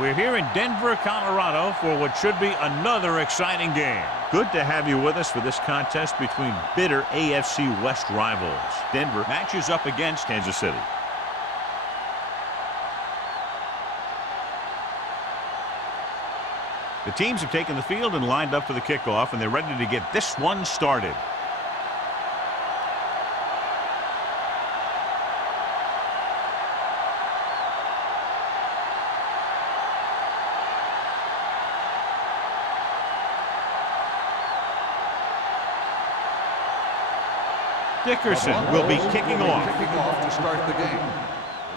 We're here in Denver, Colorado for what should be another exciting game. Good to have you with us for this contest between bitter AFC West rivals. Denver matches up against Kansas City. The teams have taken the field and lined up for the kickoff, and they're ready to get this one started. Dickerson will be kicking off. Kicking off to start the game.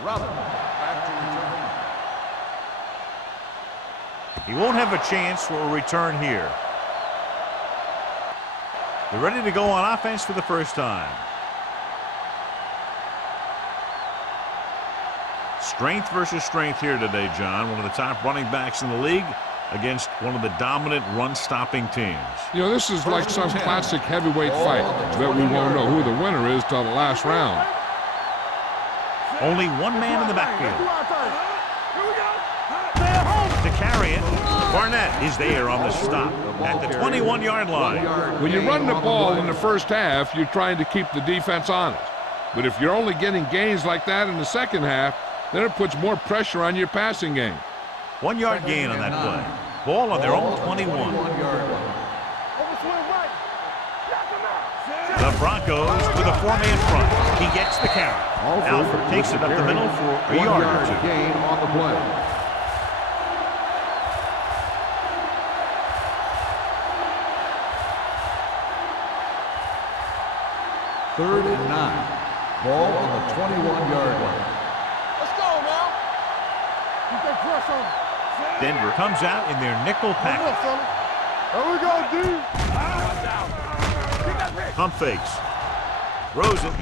Robin, back to return. He won't have a chance for a return here. They're ready to go on offense for the first time. Strength versus strength here today, John. One of the top running backs in the league against one of the dominant run-stopping teams. You know, this is like some classic heavyweight fight that we won't know who the winner is till the last round. Only one man in the backfield. To carry it, Barnett is there on the stop at the 21-yard line. When you run the ball in the first half, you're trying to keep the defense honest. But if you're only getting gains like that in the second half, then it puts more pressure on your passing game. 1 yard gain on that play. Ball on their own 21. The Broncos with a four-man front. He gets the carry. Alford takes it up the middle for a yard or two. Gain on the play. Third and 9. Ball on the 21-yard line. Let's go now. Keep that press on. Denver comes out in their nickel package. There we go, dude. Pump fakes. Throws it.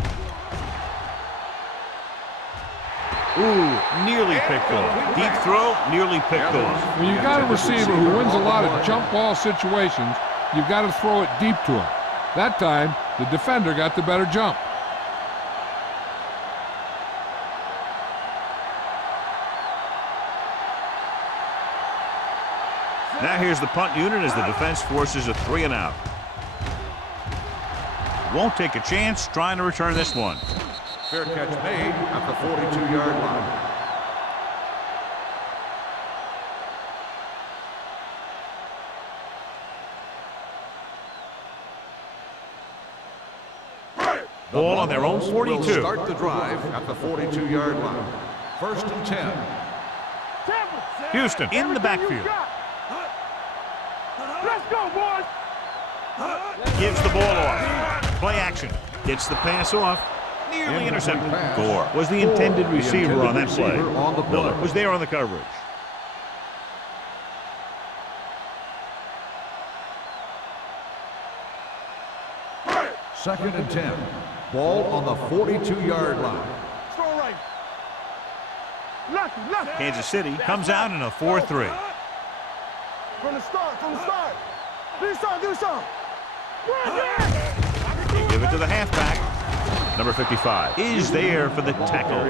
Ooh, nearly picked off. Deep throw, nearly picked off. When you got a receiver who wins a lot of jump ball situations, you've got to throw it deep to him. That time, the defender got the better jump. Now here's the punt unit as the defense forces a 3 and out. Won't take a chance trying to return this one. Fair catch made at the 42-yard line. Ball on their own 42. Will start the drive at the 42-yard line. First and 10. Houston in the backfield. Let's go, boys. Gives the ball off. Play action. Gets the pass off. Nearly intercepted. Gore was the intended receiver on that play. Miller was there on the coverage. Second and 10. Ball on the 42-yard line. Strong right. Left. Kansas City comes out in a 4-3. From the start. Do something. They give it to the halfback. Number 55 is there for the tackle.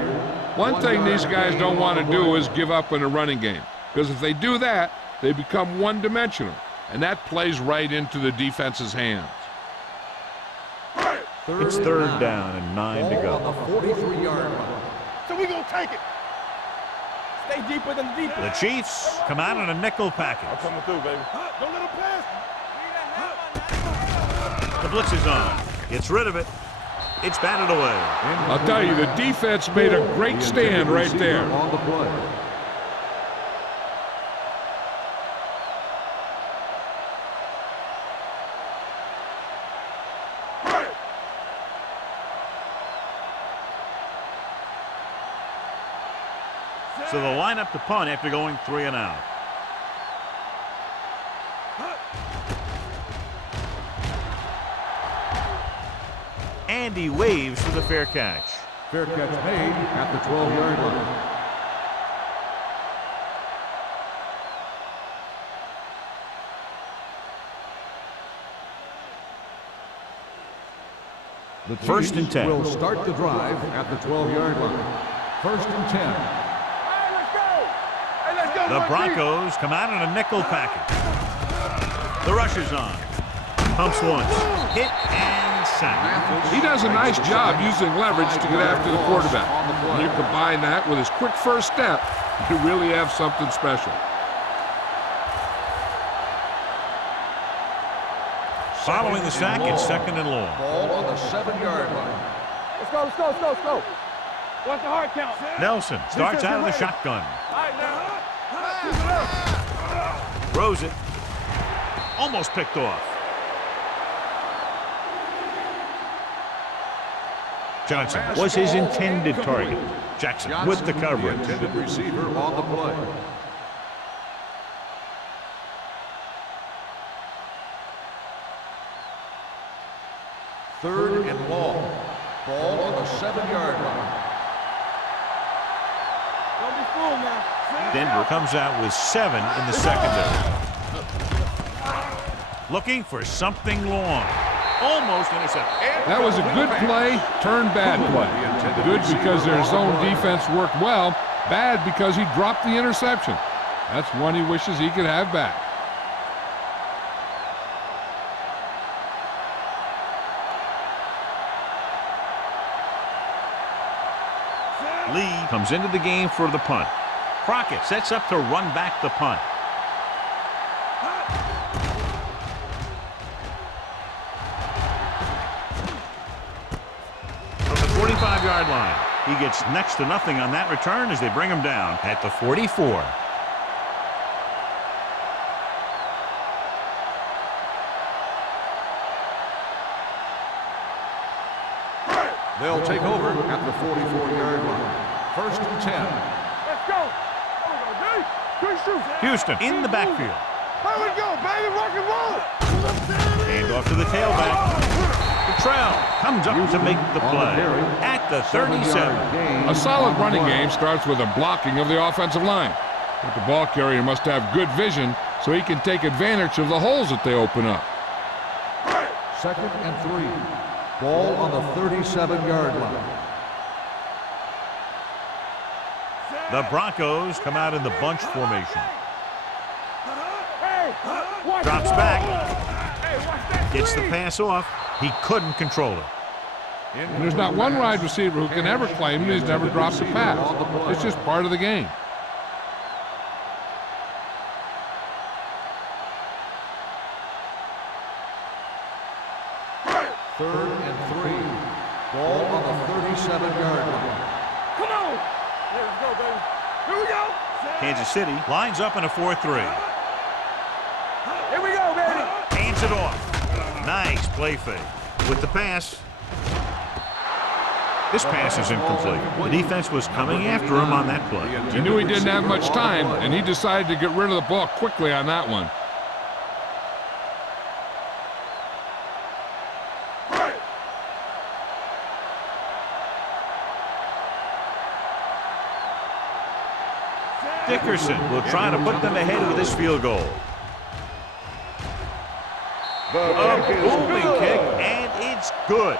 One thing these guys don't want to do is give up in a running game, because if they do that, they become one-dimensional, and that plays right into the defense's hands. It's third down and 9 to go. On the 43-yard line. So we gonna take it. Stay deeper than the defense. The Chiefs come out in a nickel package. Coming through, baby. Don't let him pass. The blitz is on. Gets rid of it. It's batted away. I'll tell you, the defense made a great stand right there. On the play. So they'll line up to punt after going 3 and out. And he waves for the fair catch. Fair catch made at the 12-yard line. The First and 10. Will start the drive at the 12-yard line. First and 10. Hey, let's go. The Broncos come out in a nickel package. The rush is on. Pumps once. Hit and sack. He does a nice job using leverage to get after the quarterback. When you combine that with his quick first step, you really have something special. Following the sack, it's 2nd and long. Ball on the 7-yard line. Let's go, let's go, let's go, let's go. What's the hard count? Nelson starts out of the shotgun. All right, now. Throws it. Almost picked off. Johnson was his intended target. Jackson with the coverage. The intended receiver on the play. Third and long. Ball on the 7-yard line. Don't be fooled now. Denver comes out with 7 in the secondary. Looking for something long. Almost intercepted. That was a good play, turned bad play. Good because their zone defense worked well. Bad because he dropped the interception. That's one he wishes he could have back. Lee comes into the game for the punt. Crockett sets up to run back the punt. From the 45-yard line, he gets next to nothing on that return as they bring him down at the 44. They'll take over at the 44-yard line. 1st and 10. Let's go. There we go, D. Good shoot. Houston in the backfield. There we go, baby. Rock and roll. Hand off to the tailback. Cottrell comes up to make the play at the 37. A solid running game starts with a blocking of the offensive line. But the ball carrier must have good vision so he can take advantage of the holes that they open up. 2nd and 3. Ball on the 37-yard line. The Broncos come out in the bunch formation. Drops back. Gets the pass off. He couldn't control it. And there's not one wide receiver who can ever claim that he's never dropped a pass. It's just part of the game. Third and 3. Ball on the 37-yard line. Come on. Let's go, baby. Here we go. Kansas City lines up in a 4-3. Here we go, baby. Hands it off. Nice play fake. With the pass. This pass is incomplete. The defense was coming after him on that play. He knew he didn't have much time, and he decided to get rid of the ball quickly on that one. Dickerson will try to put them ahead with this field goal. A booming kick, and it's good.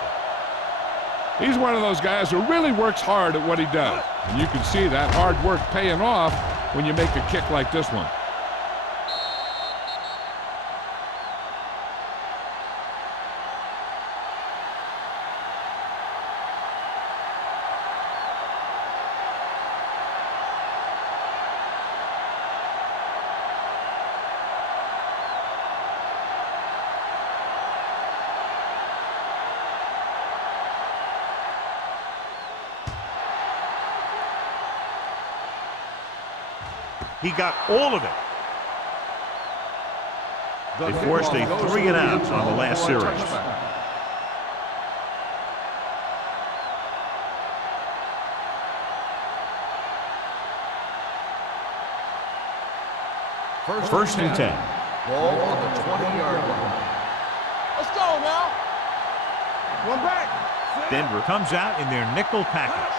He's one of those guys who really works hard at what he does. And you can see that hard work paying off when you make a kick like this one. He got all of it. They forced a 3-and-out on the last series. First and 10. Ball on the 20-yard line. Let's go now. One back. Denver comes out in their nickel package.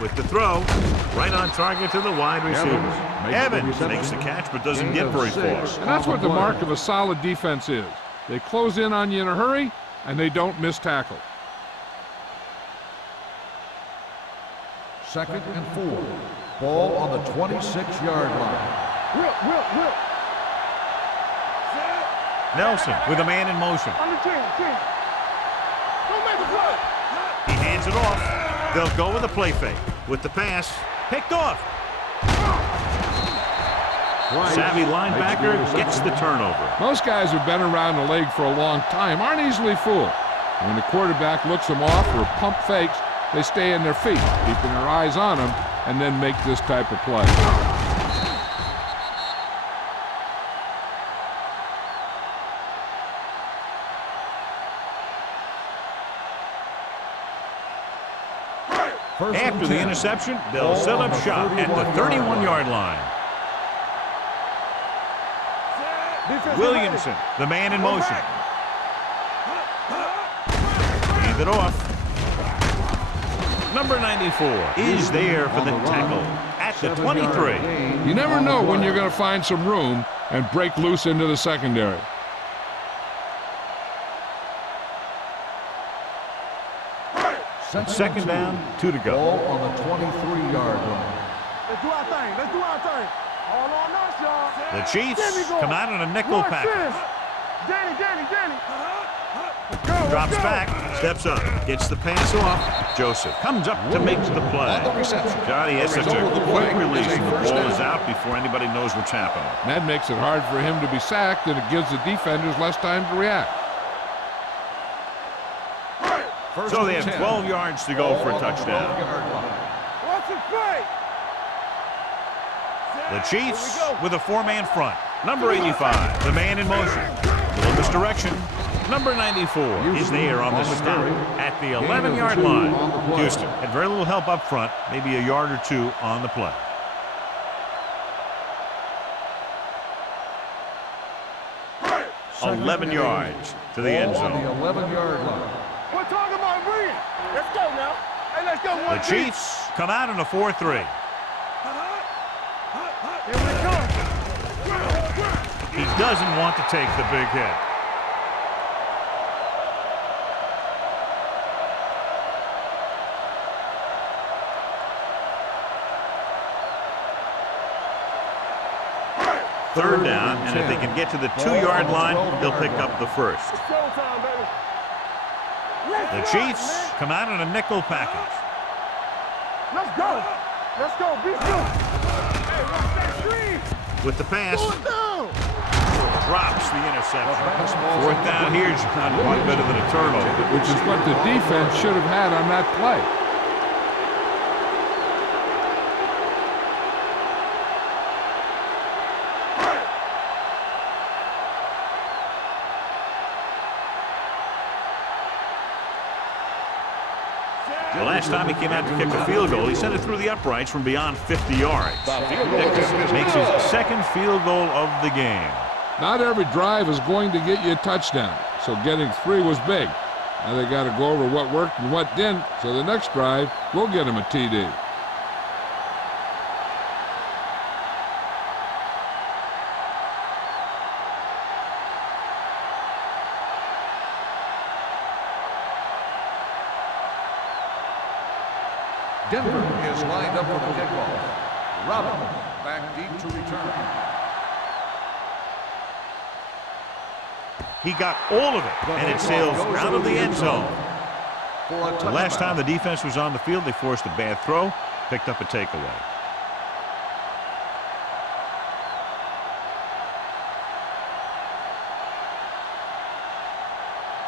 With the throw, right on target to the wide receivers. Evans makes the catch but doesn't get very far. And that's what the mark of a solid defense is. They close in on you in a hurry, and they don't miss tackle. 2nd and 4. Ball on the 26-yard line. Will. Nelson with a man in motion. On the 10. Don't make the play. He hands it off. They'll go with a play fake. With the pass, picked off. Savvy linebacker gets the turnover. Most guys who've been around the league for a long time aren't easily fooled. When the quarterback looks them off or pump fakes, they stay in their feet, keeping their eyes on them, and then make this type of play. After the interception, they'll set up shop at the 31-yard line. Williamson, the man in motion. Hand it off. Number 94 Is there for the tackle at the 23. You never know when you're going to find some room and break loose into the secondary. Second down, 2 to go. Ball on the 23-yard line. Let's do our thing. All on us, y'all. The Chiefs come out in a nickel package. Danny. Drops back, steps up, gets the pass off. Joseph comes up to make the play. Johnny has such a quick release, and the ball is out before anybody knows what's happening. And that makes it hard for him to be sacked, and it gives the defenders less time to react. So they have 12 yards to go for a touchdown. What's the play? The Chiefs with a 4-man front. Number 85, the man in motion. Little misdirection. Number 94 is there on the stop at the 11-yard line. Houston had very little help up front, maybe a yard or two on the play. Second 11 and yards to the end Ball on the zone. 11-yard line. We're talking about bringing. Let's go now. Hey, let's go. The Chiefs come out in a 4-3. Here we go. He doesn't want to take the big hit. Third down, and if they can get to the 2-yard line, they'll pick up the first. It's showtime, baby. The Chiefs come out in a nickel package. Let's go. Be good. Hey, watch that screen. With the pass, Pull it down. drops the interception. Fourth down here is not quite better than a turnover. Which is what the defense should have had on that play. The last time he came out to kick a field goal, he sent it through the uprights from beyond 50 yards. Nichols makes his second field goal of the game. Not every drive is going to get you a touchdown, so getting 3 was big. Now they got to go over what worked and what didn't, so the next drive will get him a TD. Denver is lined up for the kickoff. Robin back deep to return. He got all of it, and it sails out of the end zone. The last time the defense was on the field, they forced a bad throw, picked up a takeaway.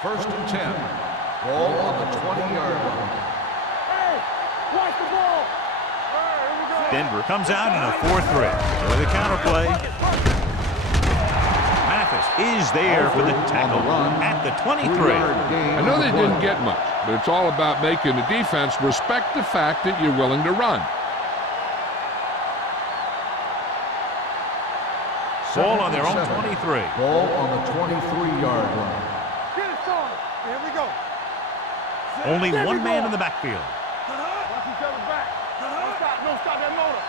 First and 10. Ball on the 20-yard line. Watch the ball. Here we go. Denver comes out in a 4-3. With a counter play. Mathis is there for the tackle at the 23. I know they didn't get much, but it's all about making the defense respect the fact that you're willing to run. Ball on their own 23. Ball on the 23-yard line. Get it started. Here we go. Only one man in the backfield. Watch each other back. Don't stop that motor.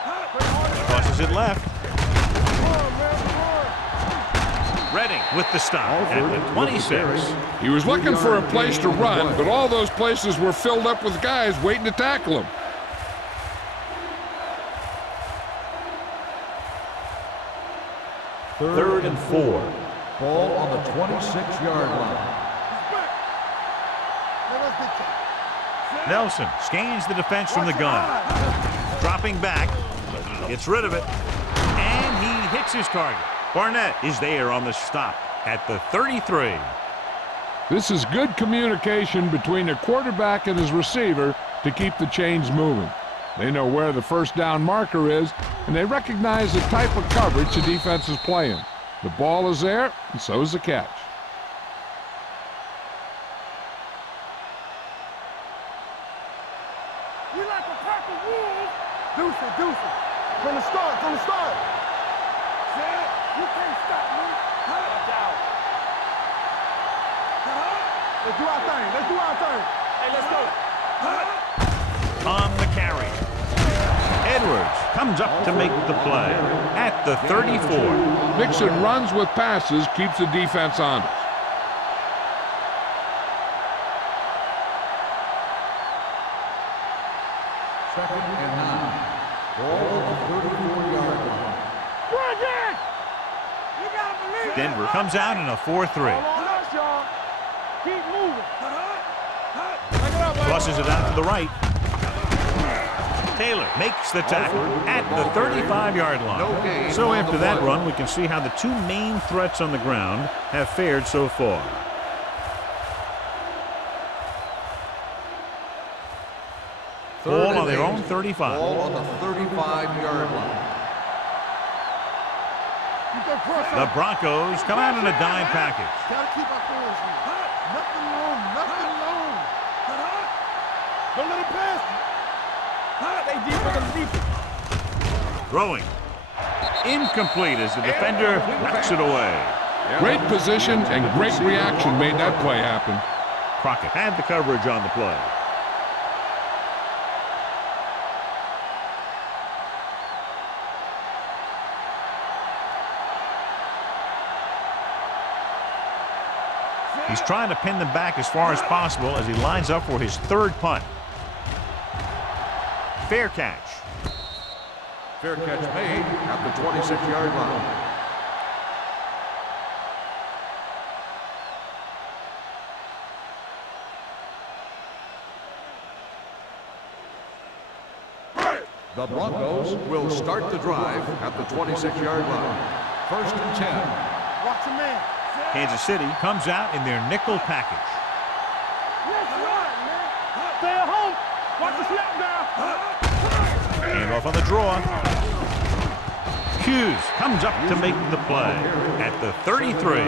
Crosses it left. Come on, man. Redding with the stop at the 26. He was looking for a place to run, but all those places were filled up with guys waiting to tackle him. 3rd and 4. Ball on the 26-yard line. Nelson scans the defense from the gun. Dropping back. Gets rid of it. And he hits his target. Barnett is there on the stop at the 33. This is good communication between the quarterback and his receiver to keep the chains moving. They know where the first down marker is, and they recognize the type of coverage the defense is playing. The ball is there, and so is the catch. We like a pack of wolves. Deuce it. From the start. You can't stop me. Let's do our thing. Hey, let's go. On the carry. Edwards comes up to make the play at the 34. Mixon runs with passes, keeps the defense honest. Second and 9. Ball on the 34-yard line. Run again. You gotta believe it. Denver comes out in a 4-3. Hold on us, y'all. Keep moving. Take it up, man. Crosses it out to the right. Taylor makes the tackle at the 35-yard line. So after that run, we can see how the two main threats on the ground have fared so far. Ball on their own 35. Ball on the 35-yard line. The Broncos come out in a dime package. Gotta keep our fingers in. Nothing long. Don't let it pass. They deep. Throwing. Incomplete as the defender knocks it away. Great position and great reaction made that play happen. Crockett had the coverage on the play. He's trying to pin them back as far as possible as he lines up for his 3rd punt. Fair catch. Fair catch made at the 26-yard line. The Broncos will start the drive at the 26-yard line. 1st and 10. Watch your man. Kansas City comes out in their nickel package. Let's run, man. Stay at home. Watch the snap now. And off on the draw. Hughes comes up to make the play at the 33.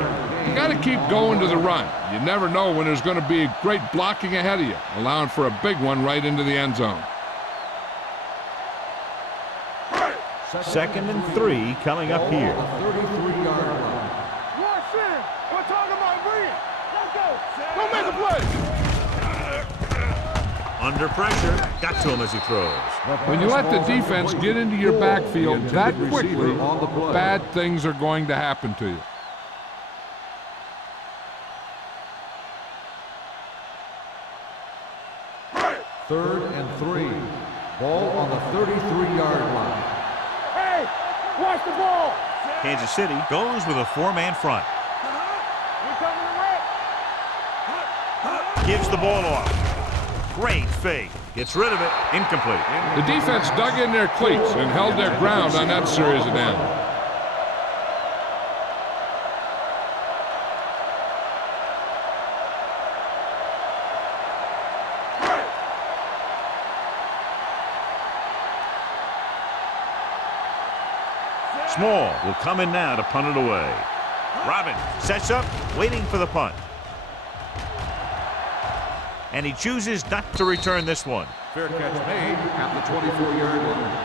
You got to keep going to the run. You never know when there's going to be great blocking ahead of you, allowing for a big one right into the end zone. 2nd and 3 coming up here. 33-yard line. We're talking about green. Let's go. Go make a play. Under pressure. Got to him as he throws. When you let the defense get into your backfield that quickly, bad things are going to happen to you. Third and 3. Ball on the 33-yard line. Hey, watch the ball. Kansas City goes with a 4-man front. We coming to rip. Gives the ball off. Great fake. Gets rid of it. Incomplete. The defense dug in their cleats and held their ground on that series of downs. Small will come in now to punt it away. Robin sets up, waiting for the punt. And he chooses not to return this one. Fair catch made at the 24-yard line.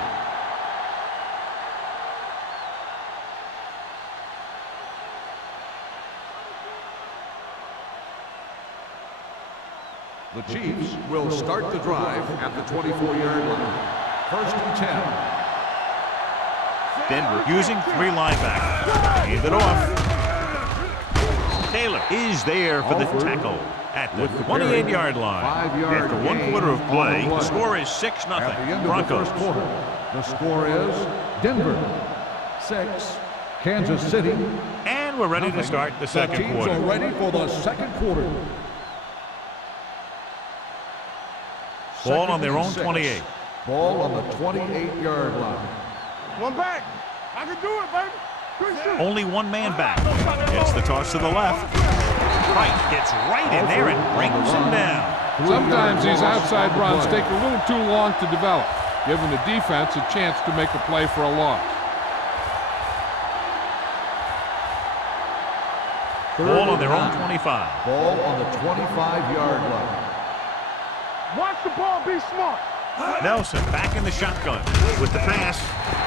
The Chiefs will start the drive at the 24-yard line. 1st and 10. Denver using 3 linebackers. Hand it off. Taylor is there for the tackle at the 28-yard line. After 1 quarter of play, the score is 6-0. Broncos. The score is Denver 6, Kansas City. And we're ready to start the second teams quarter. are ready for the second quarter. Ball on their own 2nd and 28. 6. Ball on the 28-yard line. One back. I can do it, baby. Good shit. Only one man back. It's the toss to the left. Price gets right in there and brings him down. Sometimes these outside runs take a little too long to develop, giving the defense a chance to make a play for a loss. Ball on their own 25. Ball on the 25-yard line. Watch the ball, be smart. Nelson back in the shotgun with the pass.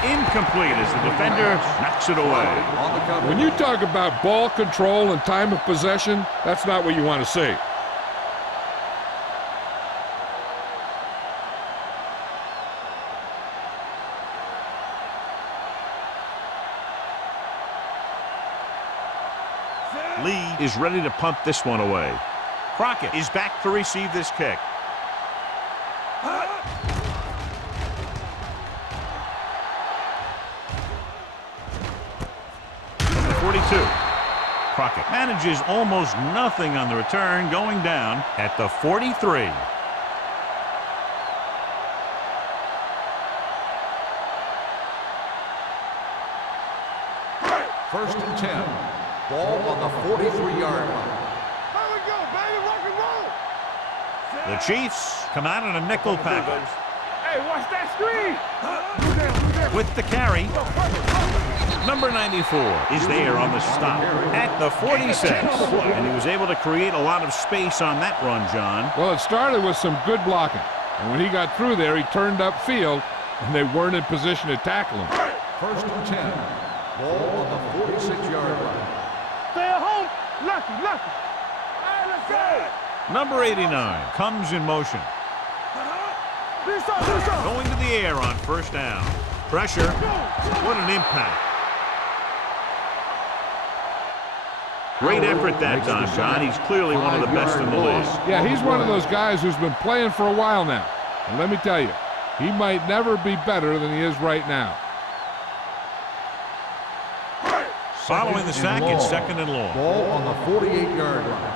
Incomplete as the defender knocks it away. On the cover. When you talk about ball control and time of possession, that's not what you want to see. Lee is ready to punt this one away. Crockett is back to receive this kick. From the 42. Crockett manages almost nothing on the return, going down at the 43. First and 10. Ball on the 43-yard line. There we go, baby. Rock and roll. The Chiefs come out in a nickel package. Hey, watch that screen. Do that. With the carry, number 94 is there on the stop at the 46. And he was able to create a lot of space on that run, John. Well, it started with some good blocking. And when he got through there, he turned upfield, and they weren't in position to tackle him. First and 10. Ball on the 46-yard line. Stay at home. Lucky. Hey, let's go. Number 89 comes in motion. Do something. Going to the air on first down. Pressure. What an impact. Great effort that time, John. He's clearly one of the best in the league. Yeah, he's one of those guys who's been playing for a while now. And let me tell you, he might never be better than he is right now. Following the sack, it's second and long. Ball on the 48-yard line.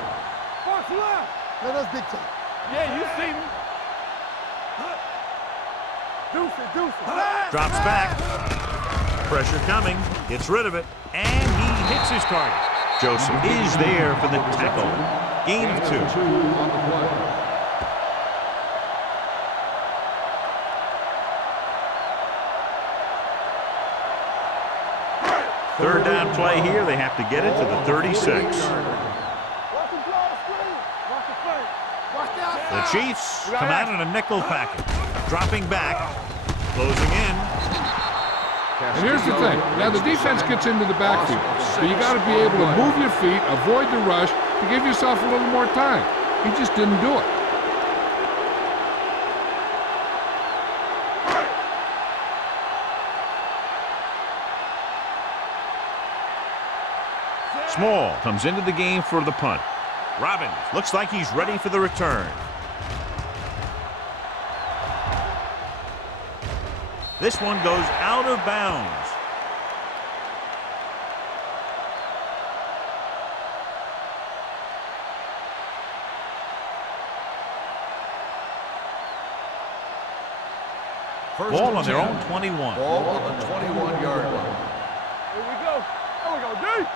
Watch left. Let us dictate. Yeah, you see me. Deuce. Drops back. Pressure coming. Gets rid of it. And he hits his target. Joseph is there for the tackle. Gain of 2. On the play. Third down play here. They have to get it to the 36. Watch the draw screen. Watch the play. Watch the The outside. Chiefs come out in a nickel package. Dropping back. Closing in. And here's the thing. Now, the defense gets into the backfield, so you got to be able to move your feet, avoid the rush, to give yourself a little more time. He just didn't do it. Small comes into the game for the punt. Robbins looks like he's ready for the return. This one goes out of bounds. Ball on their own 21. Ball on the 21-yard line. Here we go. D.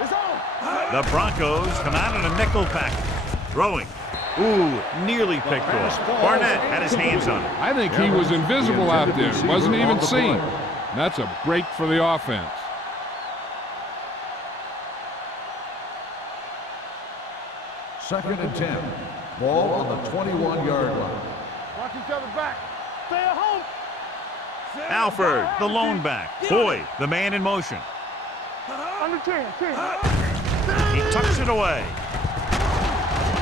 It's on. The Broncos come out in a nickel package. Throwing. Ooh, nearly picked off. Barnett had his hands on it. I think he was invisible out there. Wasn't even seen. And that's a break for the offense. Second and 10. Ball on the 21-yard line. Watch each other back. Stay at home. Alford, the lone back. Boyd, the man in motion. Under 10. He tucks it away.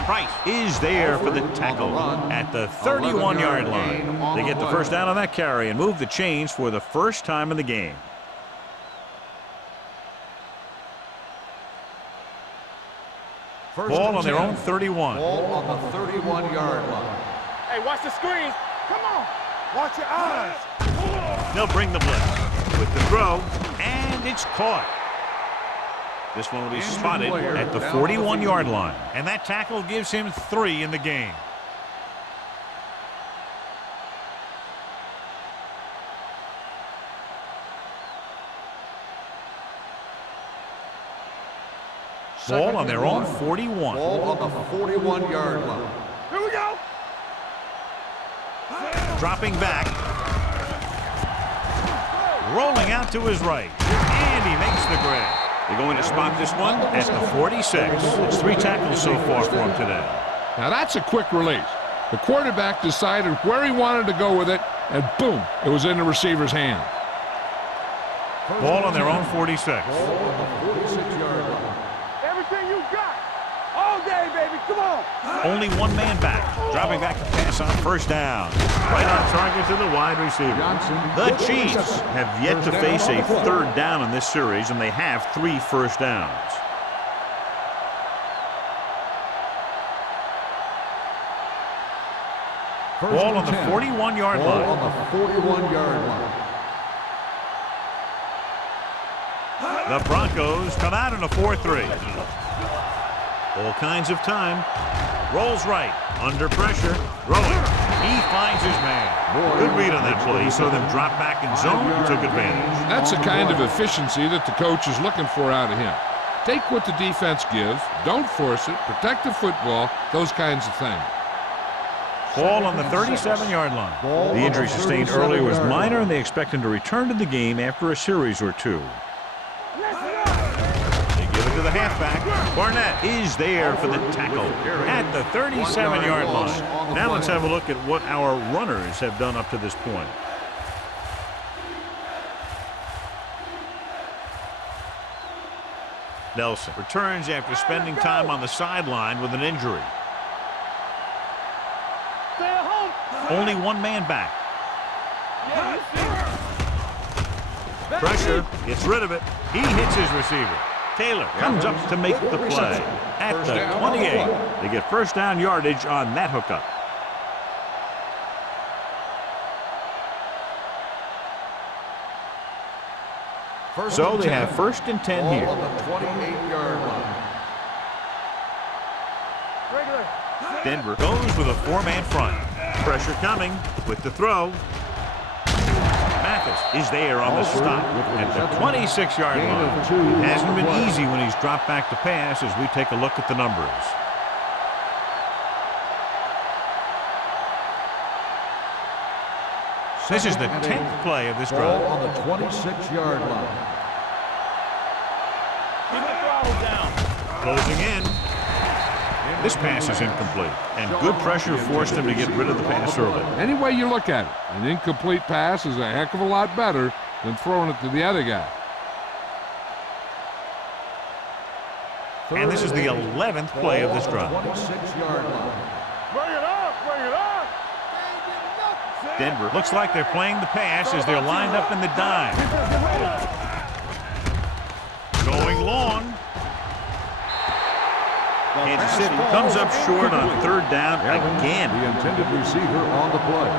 Price is there for the tackle at the 31-yard line. They get the first down on that carry and move the chains for the first time in the game. Ball on their own 31. Ball on the 31-yard line. Hey, watch the screens. Come on. Watch your eyes. They'll bring the blitz with the throw, and it's caught. This one will be spotted at the 41-yard line. And that tackle gives him 3 in the game. Ball on their own 41. Ball on the 41-yard line. Here we go. Dropping back. Rolling out to his right. And he makes the grab. They're going to spot this one at the 46. It's 3 tackles so far for him today. Now that's a quick release. The quarterback decided where he wanted to go with it, and boom, it was in the receiver's hand. Ball on their own 46. Ball on the 46-yard line. Everything you got. All day, baby. Come on. Only 1 man back. Dropping back to pass on first down. Right on target to the wide receiver. The Chiefs have yet to face a 3rd down in this series, and they have 3 first downs. Ball on the 41-yard line. Ball on the 41-yard line. The Broncos come out in a 4-3. All kinds of time. Rolls right. Under pressure. Throwing. He finds his man. Good read on that play. He saw them drop back in zone and took advantage. That's the kind of efficiency that the coach is looking for out of him. Take what the defense gives. Don't force it. Protect the football. Those kinds of things. Ball on the 37-yard line. The injury sustained earlier was minor, and they expect him to return to the game after a series or 2. To the halfback. Barnett is there for the tackle at the 37-yard line. Now let's have a look at what our runners have done up to this point. Nelson returns after spending time on the sideline with an injury. Only 1 man back. Pressure, gets rid of it. He hits his receiver. Taylor comes up to make the play at the 28. They get first down yardage on that hookup. So they have 1st and 10 here. On the 28-yard line. Denver goes with a 4-man front. Pressure coming with the throw. Mathis is there on the stop at the 26-yard line. It hasn't been easy when he's dropped back to pass as we take a look at the numbers. This is the 10th play of this drive. Ball on the 26-yard line. Closing in. This pass is incomplete, and good pressure forced him to get rid of the pass early. Any way you look at it, an incomplete pass is a heck of a lot better than throwing it to the other guy. And this is the 11th play of this drive. 26-yard line. Bring it up. Bring it up. Denver looks like they're playing the pass as they're lined up in the dime. Going long. Kansas City comes up short on 3rd down again. The intended receiver on the play.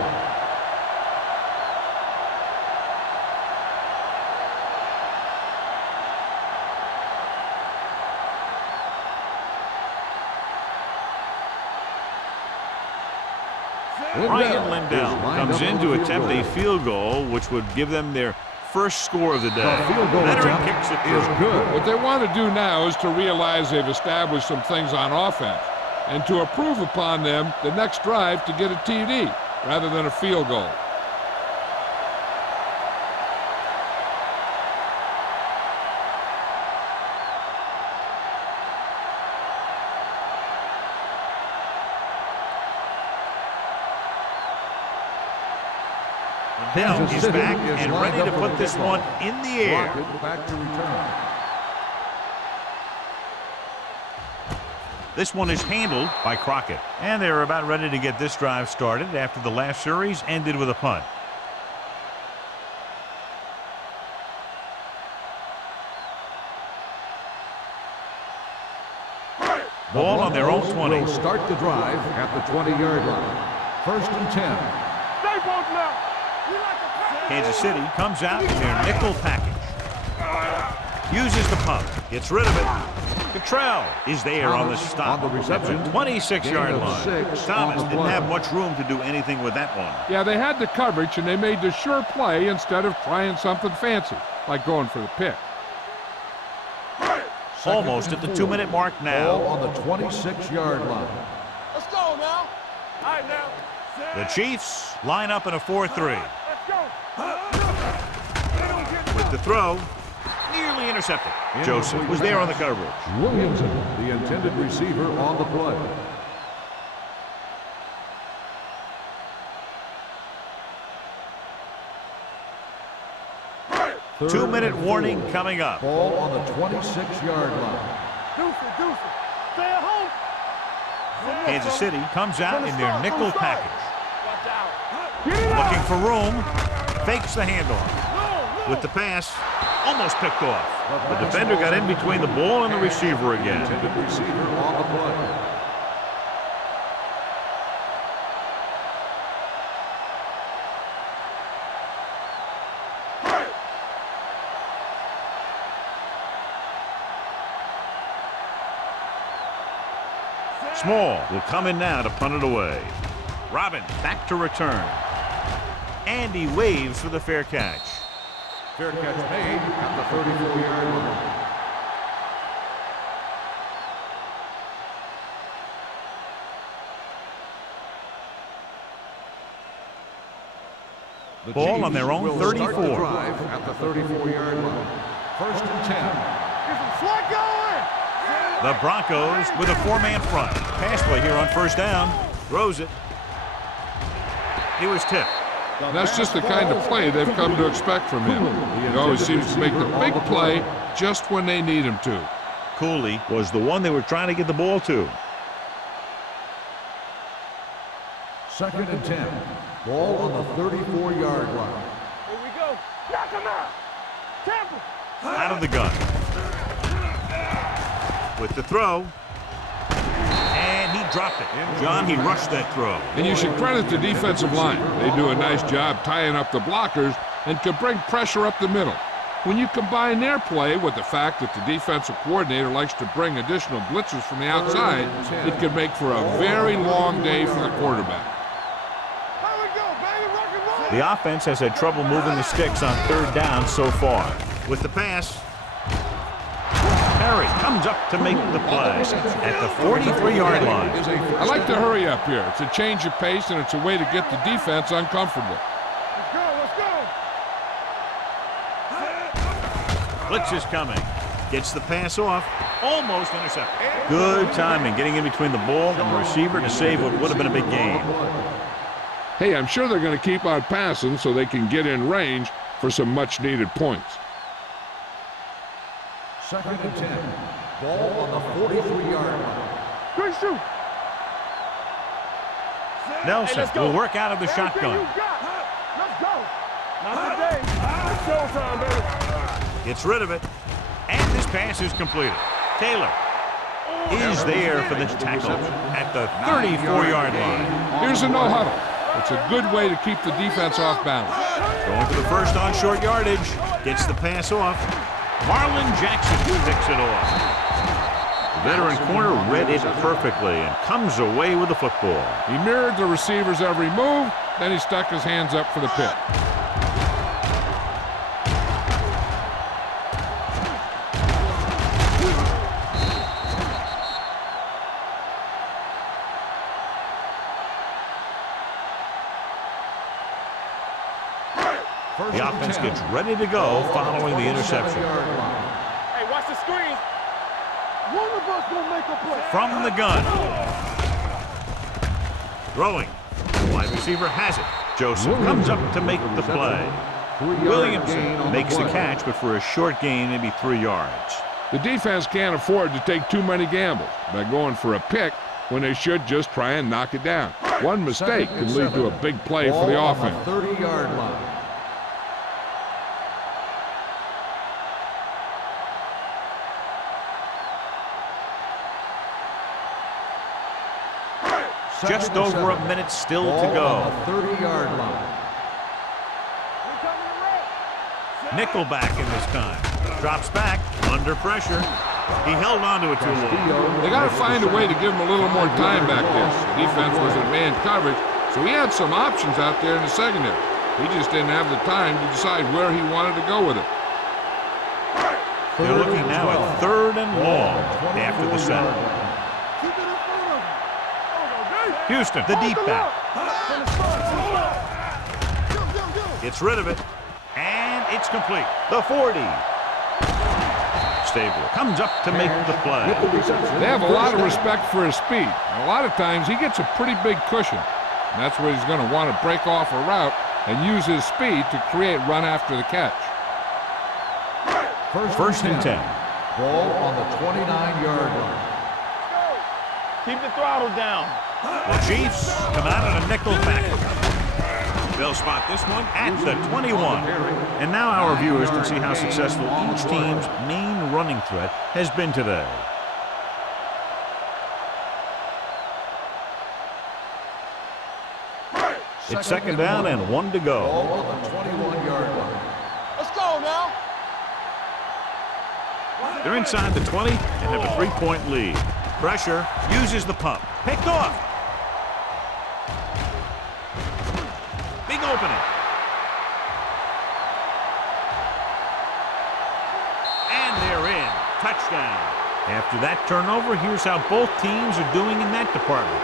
Ryan Lindell comes in to attempt a field goal, which would give them their first score of the day. The field goal Veteran attempt kicks it is through. good. What they want to do now is to realize they've established some things on offense and to improve upon them the next drive to get a TD rather than a field goal. Hill is back and ready to put this one in the air. Back to return. This one is handled by Crockett. And they're about ready to get this drive started after the last series ended with a punt. Ball on their own 20. Will start the drive at the 20-yard line. 1st and 10. Stay both now. We like a pass. Kansas City comes out in their nickel package. Uses the pump. Gets rid of it. Cottrell is there on the stop. On the reception. At the 26-yard Gain of line. 6 Thomas on the didn't play. have much room to do anything with that one. Yeah, they had the coverage, and they made the sure play instead of trying something fancy, like going for the pick. Almost at the 2-minute mark Ball now. on the 26-yard line. Let's go now. All right, now. The Chiefs line up in a 4-3. Let's go. With the throw, nearly intercepted. Joseph was there on the coverage. Williamson, the intended receiver on the play. Third 2-minute and warning 4. coming up. Ball on the 26-yard line. Deuce it. Stay at home. Kansas City comes out in their nickel package. Watch out. Looking for room. Fakes the handoff. With the pass, almost picked off. The defender got in between the ball and the receiver again. Intended receiver on the play. Small will come in now to punt it away. Robin back to return. And he waves for the fair catch. Fair catch made at the 34-yard line. The Ball on Chiefs their own will 34. Start the drive at the 34-yard line. First and 10. Get some slug going. The Broncos with a 4-man front. Pass play here on first down. Throws it. He was tipped. That's just the kind of play they've come to expect from him. He always seems to make the big play just when they need him to. Cooley was the one they were trying to get the ball to. Second and 10. Ball on the 34-yard line. Here we go. Knock him out. Tampa. Out of the gun. With the throw. And he dropped it. John, he rushed that throw. And you should credit the defensive line. They do a nice job tying up the blockers and can bring pressure up the middle. When you combine their play with the fact that the defensive coordinator likes to bring additional blitzers from the outside, it can make for a very long day for the quarterback. Here we go, baby. Rock and roll. The offense has had trouble moving the sticks on third down so far. With the pass. Perry comes up to make the play at the 43-yard line. I like to hurry up here. It's a change of pace, and it's a way to get the defense uncomfortable. Let's go. Blitz is coming. Gets the pass off. Almost intercepted. Good timing getting in between the ball and the receiver to save what would have been a big gain. Hey, I'm sure they're going to keep on passing so they can get in range for some much-needed points. Second and 10. Ball on the 43-yard line. Good shoot. Nelson will work out of the Everything shotgun. you got. Let's go. Not today. It's showtime, baby. Gets rid of it. And this pass is completed. Taylor is there for the tackle at the 34-yard line. Here's a no-huddle. It's a good way to keep the defense off balance. Going for the first on short yardage. Gets the pass off. Marlon Jackson picks it off. The veteran corner read it perfectly and comes away with the football. He mirrored the receiver's every move, then he stuck his hands up for the pick. The offense gets ready to go following the interception. Hey, watch the screen. One of us gonna make a play. From the gun. Throwing. Wide receiver has it. Joseph comes up to make the play. Williamson makes the catch, but for a short gain, maybe 3 yards. The defense can't afford to take too many gambles by going for a pick when they should just try and knock it down. One mistake can lead to a big play for the offense. 30-yard line. Just over a minute still to go. On the 30-yard line. Nickelback in this time. Drops back under pressure. He held on to it too long. They got to find a way to give him a little more time back there. The defense was in man coverage, so he had some options out there in the secondary. He just didn't have the time to decide where he wanted to go with it. They're looking now at 3rd and long after the set. Houston, the deep back. Gets rid of it, and it's complete. The 40. Stabler comes up to make the play. They have a lot of respect for his speed. And a lot of times he gets a pretty big cushion. And that's where he's going to want to break off a route and use his speed to create run after the catch. First and 10. Ball on the 29-yard line. Keep the throttle down. The Chiefs come out in a nickel package. They'll spot this one at the 21. And now our viewers can see how successful each team's main running threat has been today. It's 2nd down and 1 to go. Ball on the 21-yard line. Let's go now. They're inside the 20 and have a 3-point lead. Pressure, uses the pump. Picked off. Big opening. And they're in. Touchdown. After that turnover, here's how both teams are doing in that department.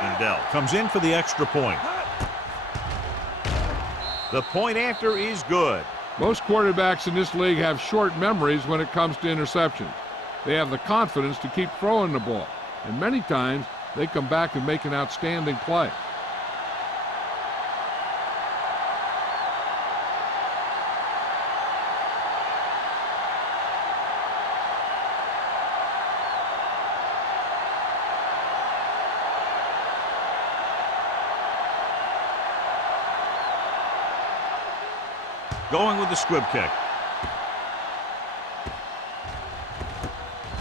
Lindell comes in for the extra point. The point after is good. Most quarterbacks in this league have short memories when it comes to interceptions. They have the confidence to keep throwing the ball, and many times they come back and make an outstanding play. Going with the squib kick.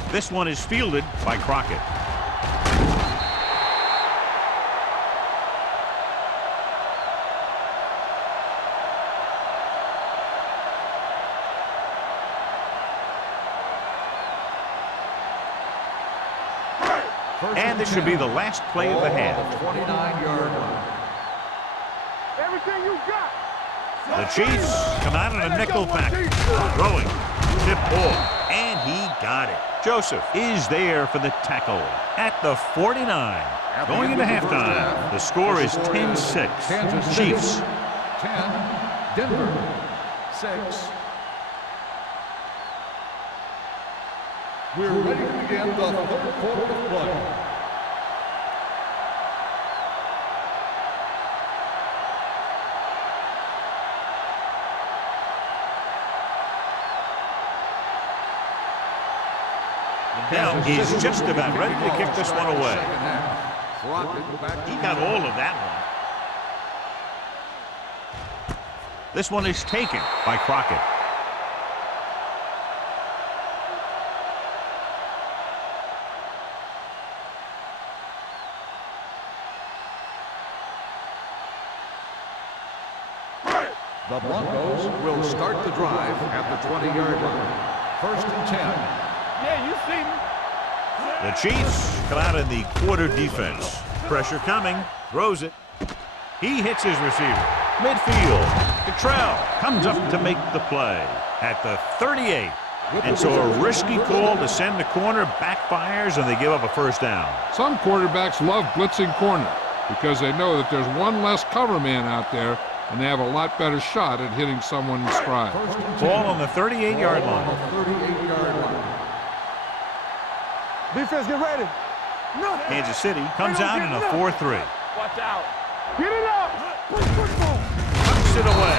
This one is fielded by Crockett. And this should be the last play of the half. 29-yard line. Everything you got. The Chiefs come out in a nickel package. Throwing. Tip ball. And he got it. Joseph is there for the tackle at the 49. Going into halftime, the score is 10-6. Chiefs. 10, Denver. 6. We're ready to begin the 3rd quarter of play. Now is just about ready to kick this one away. He got all of that one. This one is taken by Crockett. The Broncos will start the drive at the 20-yard line. 1st and 10. Yeah, you see me. The Chiefs come out in the quarter defense. Pressure coming. Throws it. He hits his receiver. Midfield. Cottrell comes up to make the play at the 38. And so a risky call to send the corner backfires, and they give up a 1st down. Some quarterbacks love blitzing corner because they know that there's one less cover man out there, and they have a lot better shot at hitting someone in stride. Ball on the 38-yard line. 38-yard line. Defense, get ready. No. Kansas City comes out in a 4-3. Watch out. Get it out. Puts it away.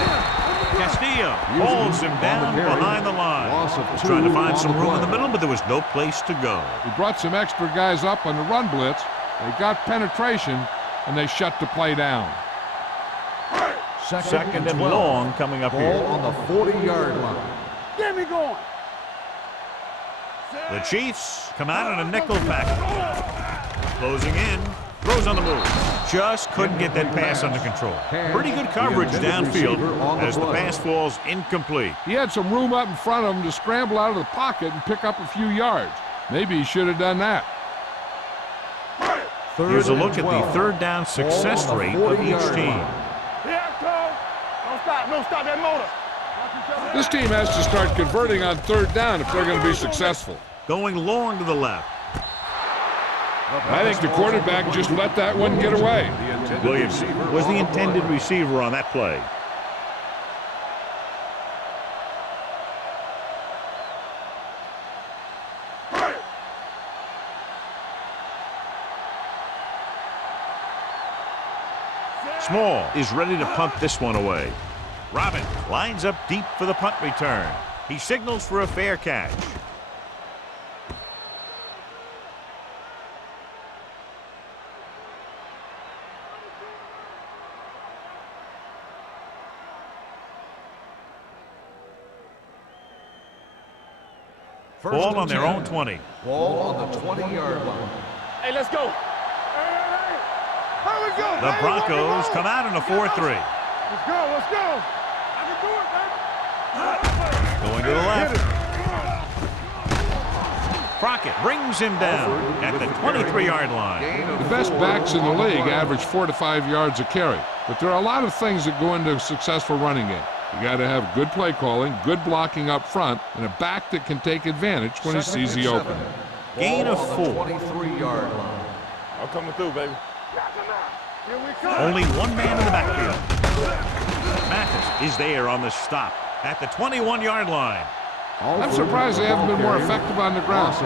Castillo holds him down behind the line. He's trying to find some room in the middle, but there was no place to go. He brought some extra guys up on the run blitz. They got penetration, and they shut the play down. Second and long coming up here. Ball on the 40-yard line. Get me going. The Chiefs come out in a nickel package. Closing in. Throws on the move. Just couldn't get that pass under control. Pretty good coverage downfield as the pass falls incomplete. He had some room up in front of him to scramble out of the pocket and pick up a few yards. Maybe he should have done that. Here's a look at the third down success rate of each team. Don't stop that motor. This team has to start converting on third down if they're going to be successful. Going long to the left. I think the quarterback just let that one get away. Williams was the intended receiver on that play. Small is ready to punt this one away. Robin lines up deep for the punt return. He signals for a fair catch. Ball on their own 20. Ball on the 20-yard line. Hey, let's go. Here we go. The Broncos come out in a 4-3. Let's go. Let's go. I can do it, baby. Going to the left. Crockett brings him down at the 23-yard line. The best backs in the league average 4 to 5 yards a carry. But there are a lot of things that go into a successful running game. You got to have good play calling, good blocking up front, and a back that can take advantage when he sees the opening. Gain of 4. 23-yard line. I'm coming through, baby. Here we come. Only one man in the backfield. Mathis is there on the stop at the 21-yard line. I'm surprised they haven't been more effective on the ground.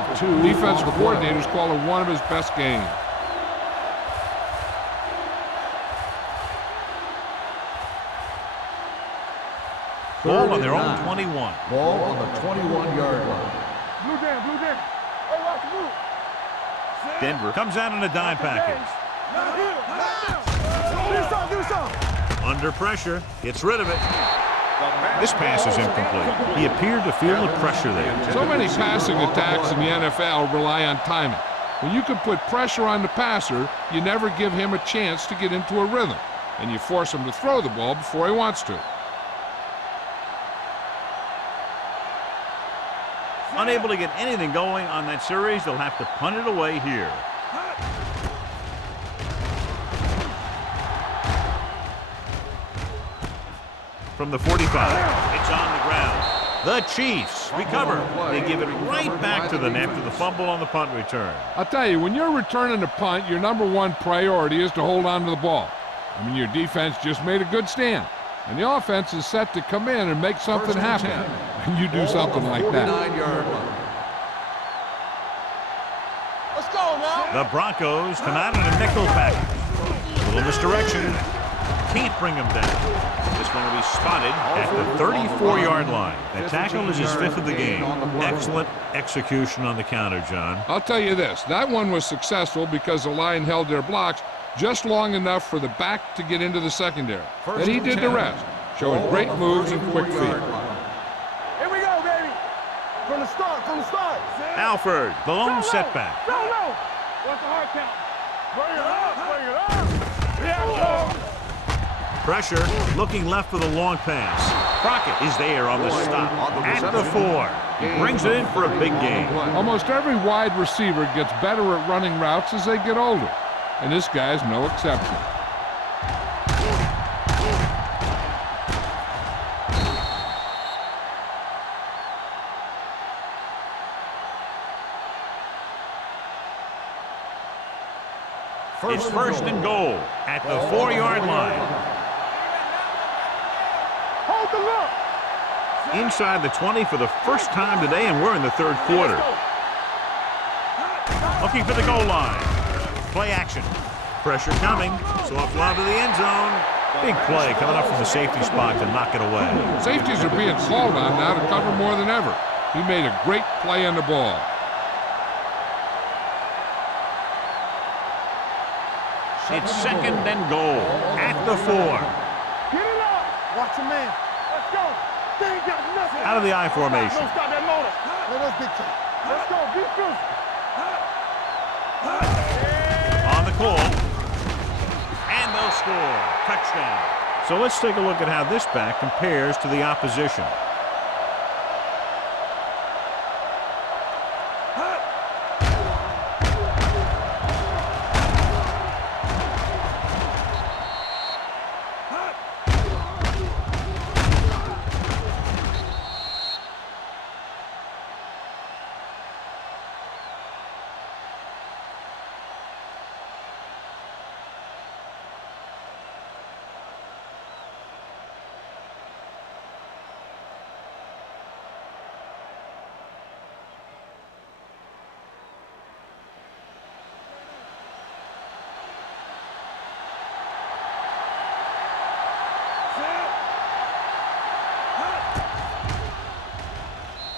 Defensive coordinators call it one of his best games. Ball on their own 21. Ball on the 21-yard line. Blue down, blue down. Hey, watch the move. Denver comes out in a dime package. Do something. Under pressure, gets rid of it. This pass is incomplete. He appeared to feel the pressure there. So many passing attacks in the NFL rely on timing. When you can put pressure on the passer, you never give him a chance to get into a rhythm, and you force him to throw the ball before he wants to. Unable to get anything going on that series, they'll have to punt it away here. From the 45, it's on the ground. The Chiefs recover. They give it right back to them after the fumble on the punt return. I'll tell you, when you're returning a punt, your number one priority is to hold on to the ball. I mean, your defense just made a good stand, and the offense is set to come in and make something happen. And you do something like that. 49-yard line. Let's go now. The Broncos come out in a nickel package. A little misdirection. Can't bring him down. This one will be spotted at the 34-yard line. The tackle is his 5th of the game. Excellent execution on the counter, John. I'll tell you this, that one was successful because the line held their blocks just long enough for the back to get into the secondary. And he did the rest, showing great moves and quick feet. Here we go, baby. From the start, from the start. Alford, the lone setback. No. What's the hard count? Bring it up. Yeah, go. Pressure, looking left for the long pass. Crockett is there on the stop at the 4. He brings it in for a big gain. Almost every wide receiver gets better at running routes as they get older, and this guy's no exception. It's first and goal at the 4-yard line. Hold the look. Inside the 20 for the first time today, and we're in the third quarter. Looking for the goal line. Play action. Pressure coming. Soft lob to the end zone. Big play coming up from the safety spot to knock it away. Safeties are being called on now to cover more than ever. He made a great play on the ball. It's second and goal at the 4. Get it up. Watch him, man. Let's go. They ain't got nothing. Out of the I formation. Don't stop that motor. Let us dictate. Let's go. Be physical. On the call. And they'll score. Touchdown. So let's take a look at how this back compares to the opposition.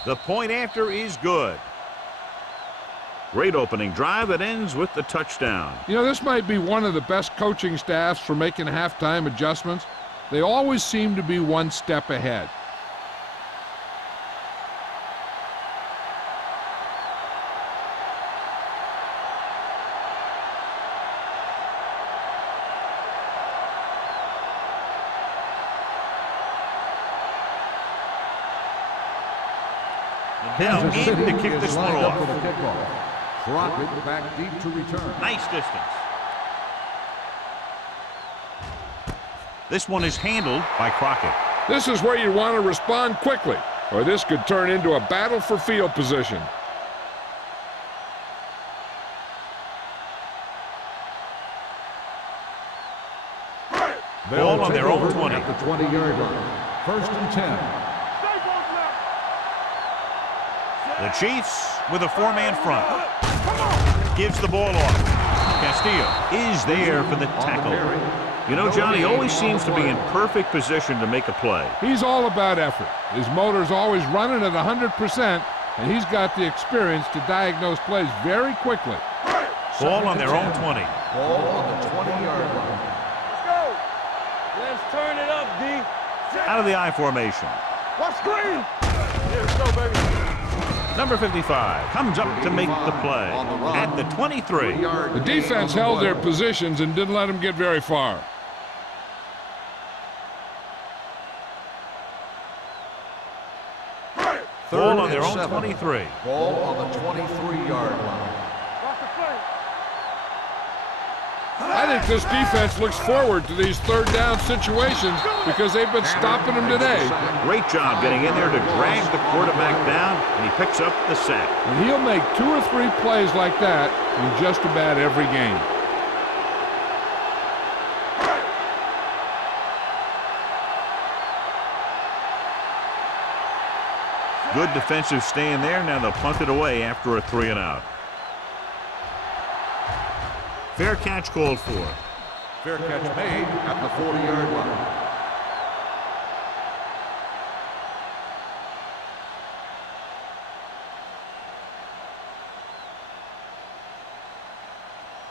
The point after is good. Great opening drive that ends with the touchdown. You know, this might be one of the best coaching staffs for making halftime adjustments. They always seem to be one step ahead. Now in to kick this one off. Crockett back deep to return. Nice distance. This one is handled by Crockett. This is where you want to respond quickly, or this could turn into a battle for field position. Ball on their own 20. At the 20-yard line. 1st and 10. The Chiefs with a four-man front. Gives the ball off. Castillo is there for the tackle. You know, Johnny always seems to be in perfect position to make a play. He's all about effort. His motor's always running at 100%, and he's got the experience to diagnose plays very quickly. Ball on their own 20. Ball on the 20-yard line. Let's go. Let's turn it up, D. Out of the I formation. Watch screen. Let's go, baby. Number 55 comes up to make the play at the 23. The defense held their positions and didn't let them get very far. Ball on their own 23. Ball on the 23-yard line. Watch the play. I think this defense looks forward to these third down situations because they've been stopping them today. Great job getting in there to drag the quarterback down, and he picks up the sack. And he'll make 2 or 3 plays like that in just about every game. Good defensive stand there. Now they'll punt it away after a 3-and-out. Fair catch called for. Fair catch made at the 40-yard line.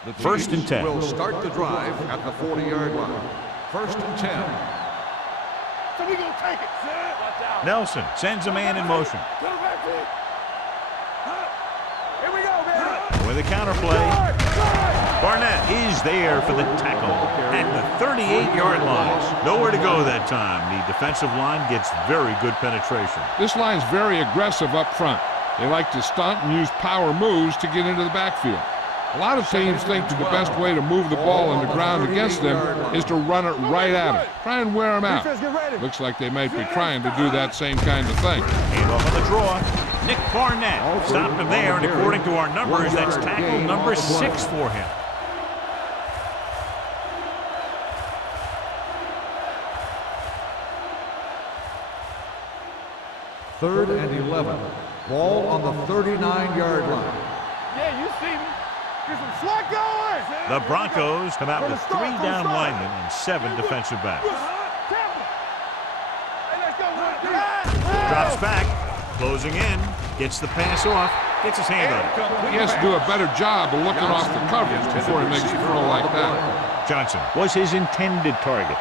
The First and 10. Will start the drive at the 40-yard line. 1st and 10. So we gonna take it. Watch out. Nelson sends a man in motion. To the back, D. Here we go, man. With a counterplay. Barnett is there for the tackle at the 38-yard line. Nowhere to go that time. The defensive line gets very good penetration. This line's very aggressive up front. They like to stunt and use power moves to get into the backfield. A lot of teams think that the best way to move the ball on the ground against them is to run it right at them. Try and wear them out. Looks like they might be trying to do that same kind of thing. Hand off on the draw. Nick Barnett stopped him there, and according to our numbers, that's tackle number 6 for him. Third and 11. Ball on the 39-yard line. Yeah, you see me. Get some slot going. The Broncos come out with 3 down linemen and 7 defensive backs. Hey, let's go. Drops back, closing in, gets the pass off, gets his hand on it. He has to do a better job of looking off the coverage before he makes a throw like that. Johnson was his intended target.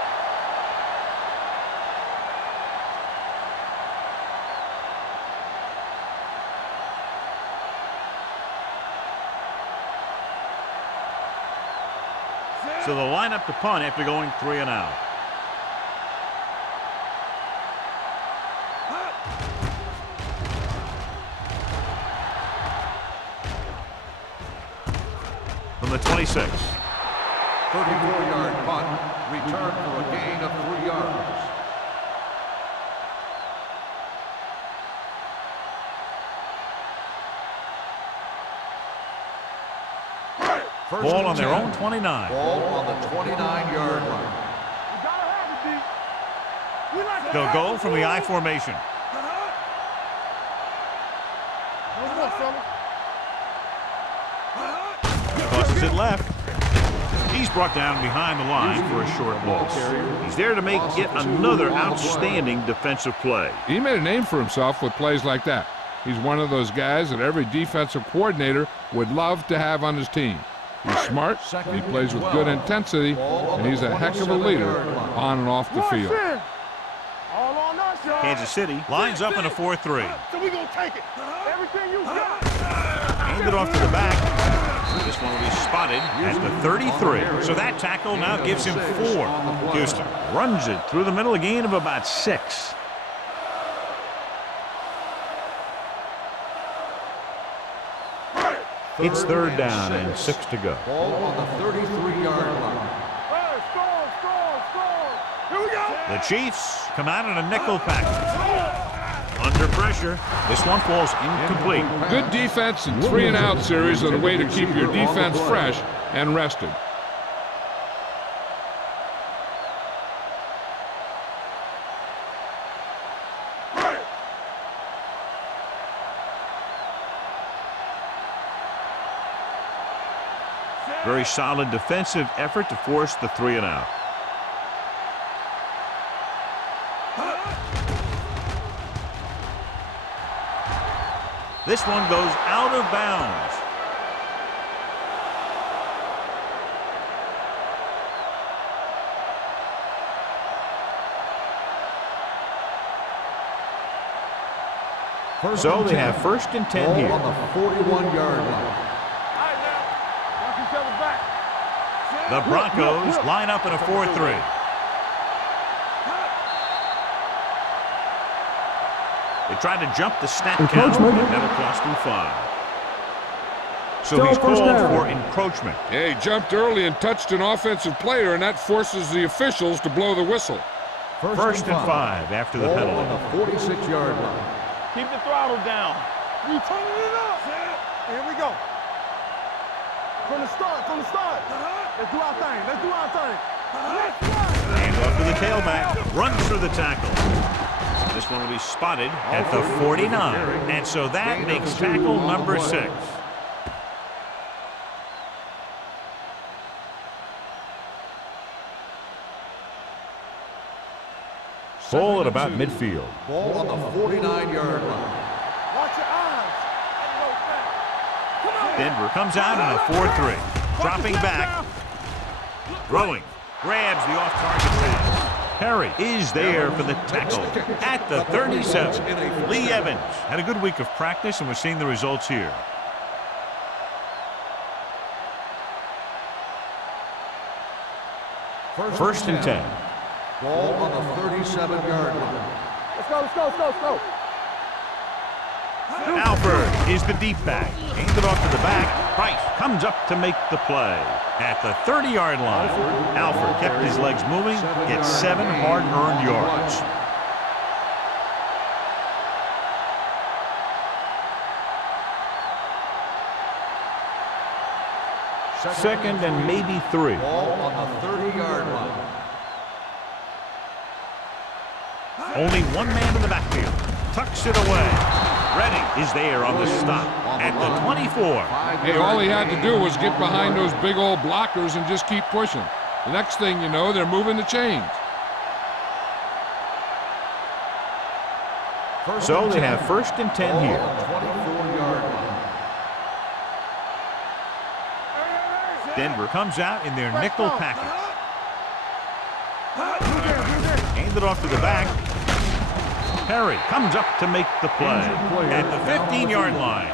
So they'll line up to punt after going 3 and out. From the 26. 34-yard punt, return for a gain of 3 yards. Ball on their own 29. Ball on the 29-yard line. You gotta have it, D. We like to They'll have go it, from the D. I formation. No more, fellas. Tosses it left. He's brought down behind the line for a short loss. He's there to make yet another outstanding defensive play. He made a name for himself with plays like that. He's one of those guys that every defensive coordinator would love to have on his team. He's smart, he plays with good intensity, and he's a heck of a leader on and off the field. All on us, y'all. Kansas City lines up in a 4-3. So we gonna take it. Everything you got. Hand it off to the back. This one will be spotted at the 33. So that tackle now gives him 4. Houston runs it through the middle, a gain of about 6. It's 3rd down and 6 to go. Ball on the 33-yard line. Hey, score. Here we go. The Chiefs come out in a nickel package. Under pressure. This one falls incomplete. Good defense and 3 and out series are the way to keep your defense fresh and rested. Very solid defensive effort to force the 3 and out. This one goes out of bounds. So they have 1st and 10 Ball here. on the 41-yard line. The Broncos line up in a 4-3. They tried to jump the snap count, but that'll cost him 5. So he's called for encroachment. Yeah, he jumped early and touched an offensive player, and that forces the officials to blow the whistle. First and 5 after the Ball penalty. on the 46-yard line. Keep the throttle down. We turning it up. Here we go. From the start. Let's do our thing. Let's go. And off to the tailback. Runs through the tackle. This one will be spotted at the 49. And so that makes tackle number 6. Ball at about midfield. Ball on the 49-yard line. Watch your eyes. Come on. Denver comes out in a 4-3. Dropping back. Throwing. Grabs the off-target pass. Perry is there for the tackle at the 37. Lee Evans had a good week of practice, and we're seeing the results here. First and 10. Ball on the 37-yard line. Let's go. Alford is the deep back. Aimed it off to the back. Price comes up to make the play. At the 30-yard line, Alford kept his legs moving, gets 7 hard-earned yards. Second and maybe 3. Ball on the 30-yard line. Only one man in the backfield. Tucks it away. Redding is there on the stop at the 24. Hey, all he had to do was get behind those big old blockers and just keep pushing. The next thing you know, they're moving the chains. So they have 1st and 10 here. 24-yard line. Denver comes out in their nickel package. Hand it off to the back. Perry comes up to make the play at the 15-yard line.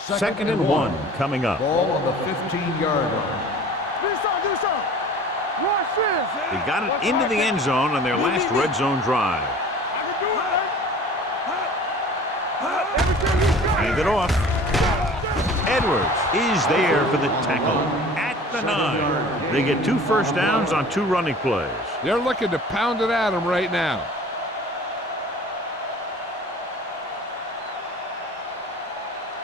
Second and 1 coming up. Ball on the 15-yard line. Do something. Watch this. They got it into the end zone on their last red zone drive. I can do it, man. Hand it off. Edwards is there for the tackle at the 9. They get 2 first downs on 2 running plays. They're looking to pound it at him right now.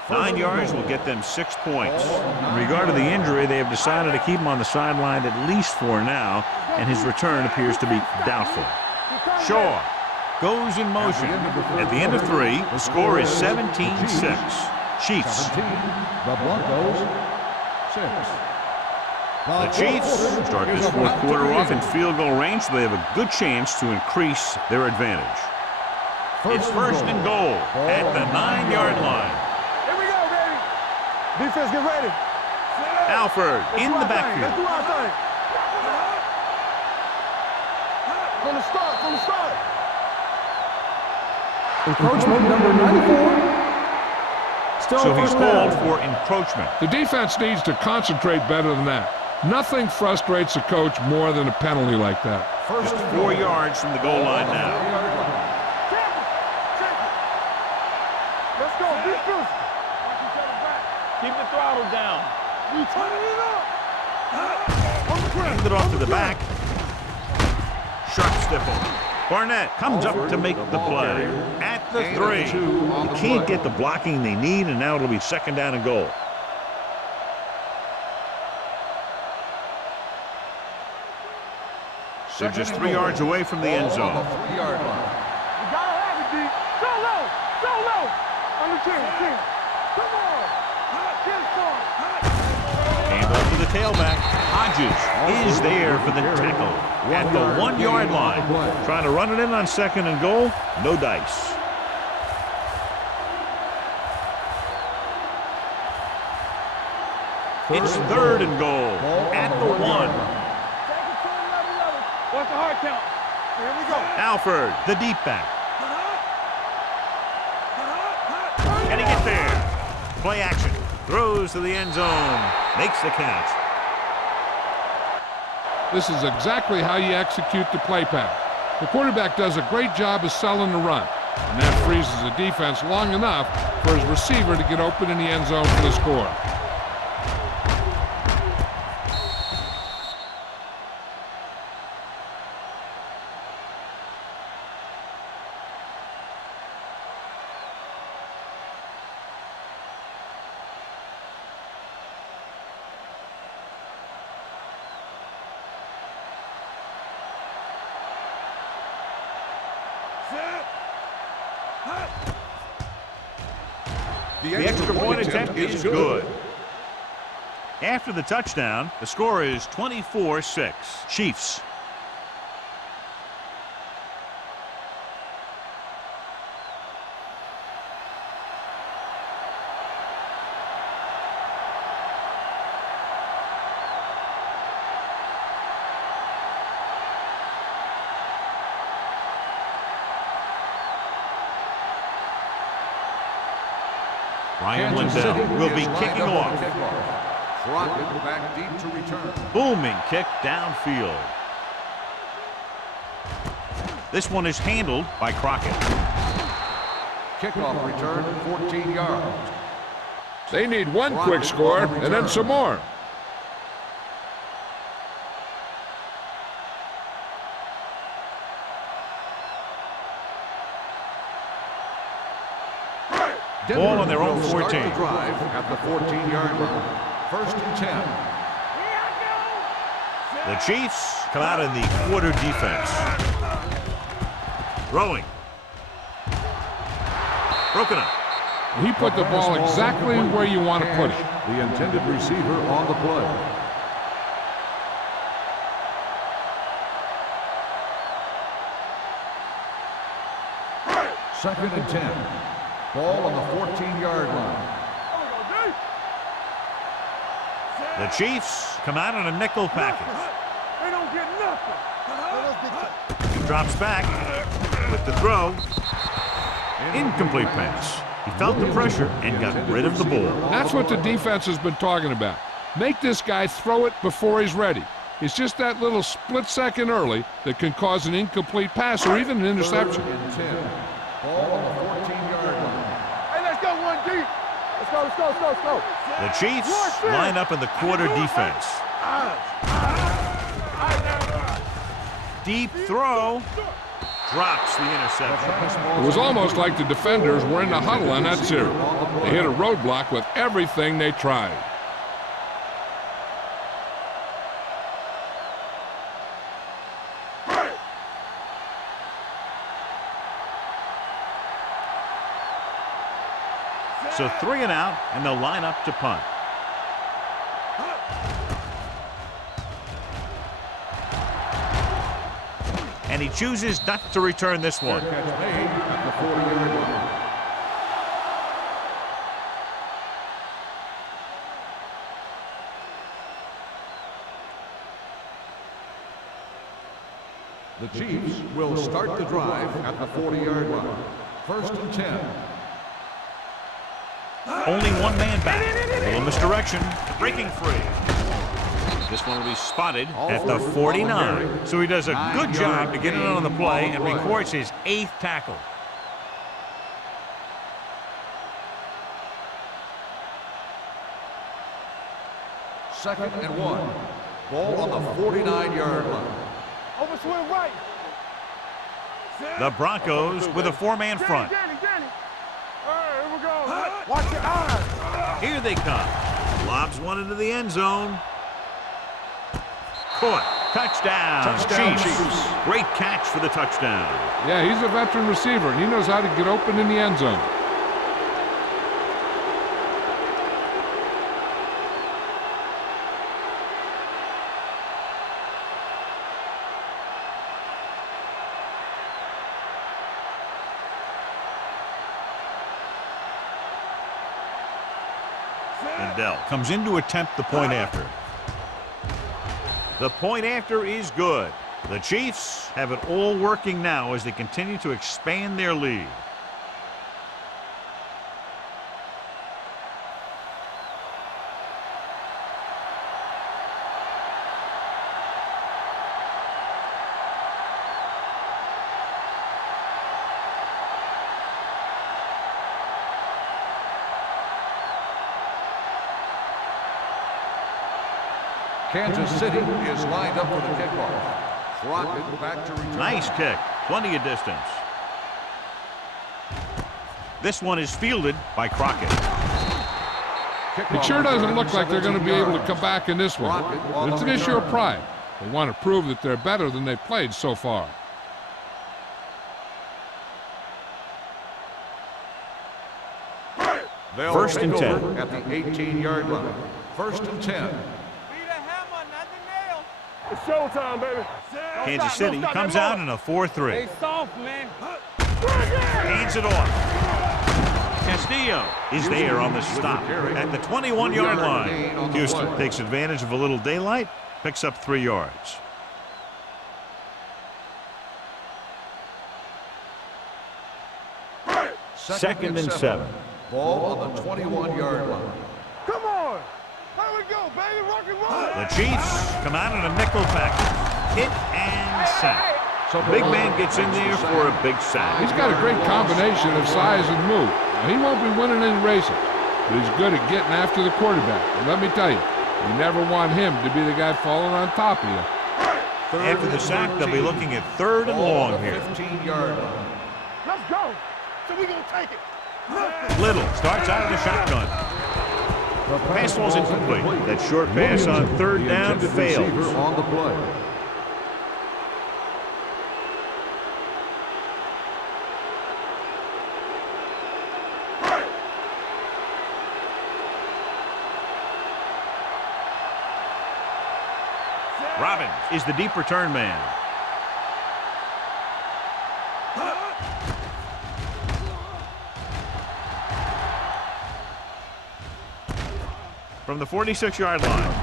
Nine yards will get them 6 points. In regard to the injury, they have decided to keep him on the sideline at least for now, and his return appears to be doubtful. Shaw goes in motion. At the end of 3, the score is 17-6. Chiefs. 17, the Broncos, 6. The Chiefs start this fourth quarter off in field goal range, so they have a good chance to increase their advantage. It's first and goal at the 9-yard line. Here we go, baby. Defense, get ready. Alford in the Let's backfield. do our thing. From the start. Encroachment number 94. So he's called for encroachment. The defense needs to concentrate better than that. Nothing frustrates a coach more than a penalty like that. Just 4 yards from the goal line now. Check it. Let's go. Be physical. Watch each other back. Keep the throttle down. We turning it up. On the ground. Hand it off to the back. Sharp stifle. Barnett comes up to make the play at the 3. They can't get the blocking they need, and now it'll be second down and goal. They're just 3 yards away from the end zone. 3-yard line. You gotta have it, D. So low. On the chin. Come on. Get it, son. Hand off to the tailback. Hodges is there for the tackle at the 1-yard line. Trying to run it in on second and goal. No dice. It's third and goal at the 1. Watch the hard count. Here we go. Alford, the deep back. Can he get there? Play action. Throws to the end zone. Makes the catch. This is exactly how you execute the play pass. The quarterback does a great job of selling the run, and that freezes the defense long enough for his receiver to get open in the end zone for the score. The extra point attempt is good. After the touchdown, the score is 24-6. Chiefs. Ryan Lindell will be kicking off. Crockett back deep to return. Booming kick downfield. This one is handled by Crockett. Kickoff return, 14 yards. They need one quick score and then some more. Ball on their own will 14. Start the drive at the 14-yard line. First and 10. The Chiefs come out in the quarter defense. Throwing. Broken up. He put the ball exactly where you want to put it. The intended receiver on the play. Second and 10. Ball on the 14-yard line. The Chiefs come out in a nickel package. They don't get nothing. He drops back with the throw. Incomplete pass. He felt the pressure and got rid of the ball. That's what the defense has been talking about. Make this guy throw it before he's ready. It's just that little split second early that can cause an incomplete pass or even an interception. 3rd and 10. Ball on the 14-yard line. Hey, let's go one deep. Let's go, let's go, let's go, let's go. The Chiefs line up in the quarter defense. Deep throw. Drops the interception. It was almost like the defenders were in the huddle on that series. They hit a roadblock with everything they tried. So 3 and out, and they'll line up to punt. And he chooses not to return this one. Catch made at the 40-yard line. The Chiefs will start the drive at the 40-yard line. 1st and 10. Only one man back. A little misdirection. Breaking free. This one will be spotted at the 49. So he does a good job to get it on the play and records his 8th tackle. Second and 1. Ball on the 49-yard line. Over swing right. The Broncos with a 4-man front. Danny. All right, here we go. Watch your eyes. Here they come. Lobs one into the end zone. Caught. Touchdown, Chiefs. Great catch for the touchdown. Yeah, he's a veteran receiver, and he knows how to get open in the end zone. Dell comes in to attempt the point after. The point after is good. The Chiefs have it all working now as they continue to expand their lead. Kansas City is lined up for the kickoff. Crockett back to return. Nice kick. Plenty of distance. This one is fielded by Crockett. It sure doesn't look like they're going to be able to come back in this one. But it's an issue of pride. They want to prove that they're better than they've played so far. They'll 1st and 10 at the 18-yard line. 1st and 10. It's showtime, baby. Kansas City comes out in a 4-3. Hey, soft, man. Hands it off. Castillo is there on the stop at the 21-yard line. Houston takes advantage of a little daylight, picks up 3 yards. Second and 7. Ball on the 21-yard line. Come on. There we go, baby. Rock and roll. The Chiefs come out in a nickel package. Hit and sack. So big man gets in there for a big sack. He's got a great combination of size and move. Now, he won't be winning any races, but he's good at getting after the quarterback. And let me tell you, you never want him to be the guy falling on top of you. After the sack, they'll be looking at 3rd and long here. 15-yard line. Let's go. So we gonna take it. Little starts out of the shotgun. Pass falls incomplete. That short pass on 3rd down fails. On the play. Robbins is the deep return man. From the 46-yard line.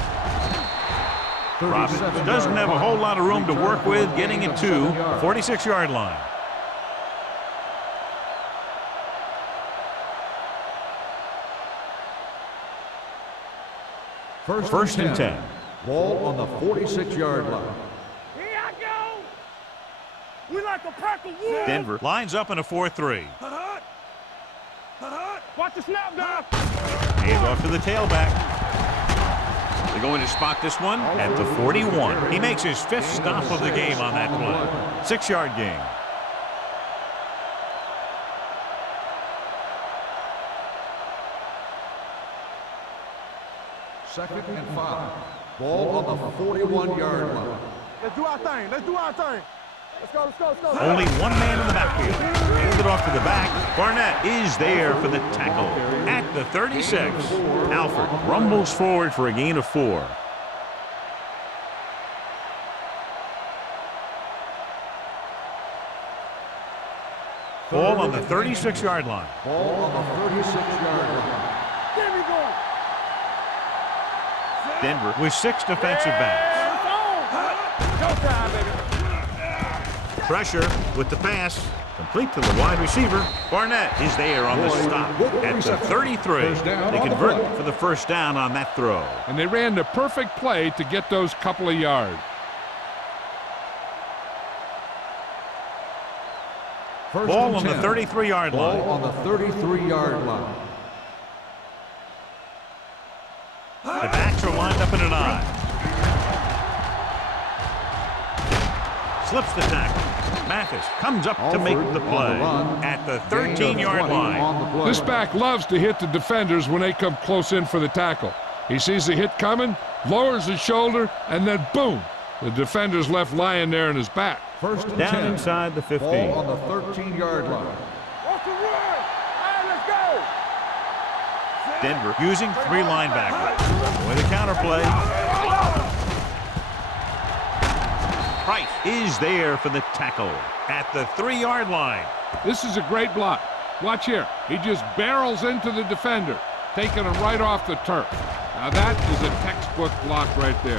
Robbins doesn't have a whole lot of room to work with getting it to the 46-yard line. First and 10. Ball on the 46-yard line. Here I go. We like a pack of wood. Denver lines up in a 4-3. Watch the snap, guys. Hand off to the tailback. They're going to spot this one at the 41. He makes his 5th stop of the game on that play. 6-yard gain. Second and 5. Ball on the 41-yard line. Let's do our thing. Let's do our thing. Let's go, let's go, let's go. Only one man in the backfield. Hand it off to the back. Barnett is there for the tackle at the 36. Alford rumbles forward for a gain of 4. Ball on the 36-yard line. Ball on the 36-yard line. There we go. Denver with 6 defensive backs. Go time, baby. Pressure with the pass. Complete to the wide receiver. Barnett is there on the stop at the 33. They convert for the first down on that throw. And they ran the perfect play to get those couple of yards. Ball on the 33-yard line. Ball on the 33-yard line. The backs are lined up in an I. Slips the tackle. Mathis comes up to make the play at the 13-yard line. This back loves to hit the defenders when they come close in for the tackle. He sees the hit coming, lowers his shoulder, and then boom, the defender's left lying there in his back. First and Down 10. inside the 15. Ball on the 13-yard line. What's the run? All right, let's go. Denver using 3 linebackers. With a counter play. Price is there for the tackle at the 3-yard line. This is a great block. Watch here. He just barrels into the defender, taking him right off the turf. Now that is a textbook block right there.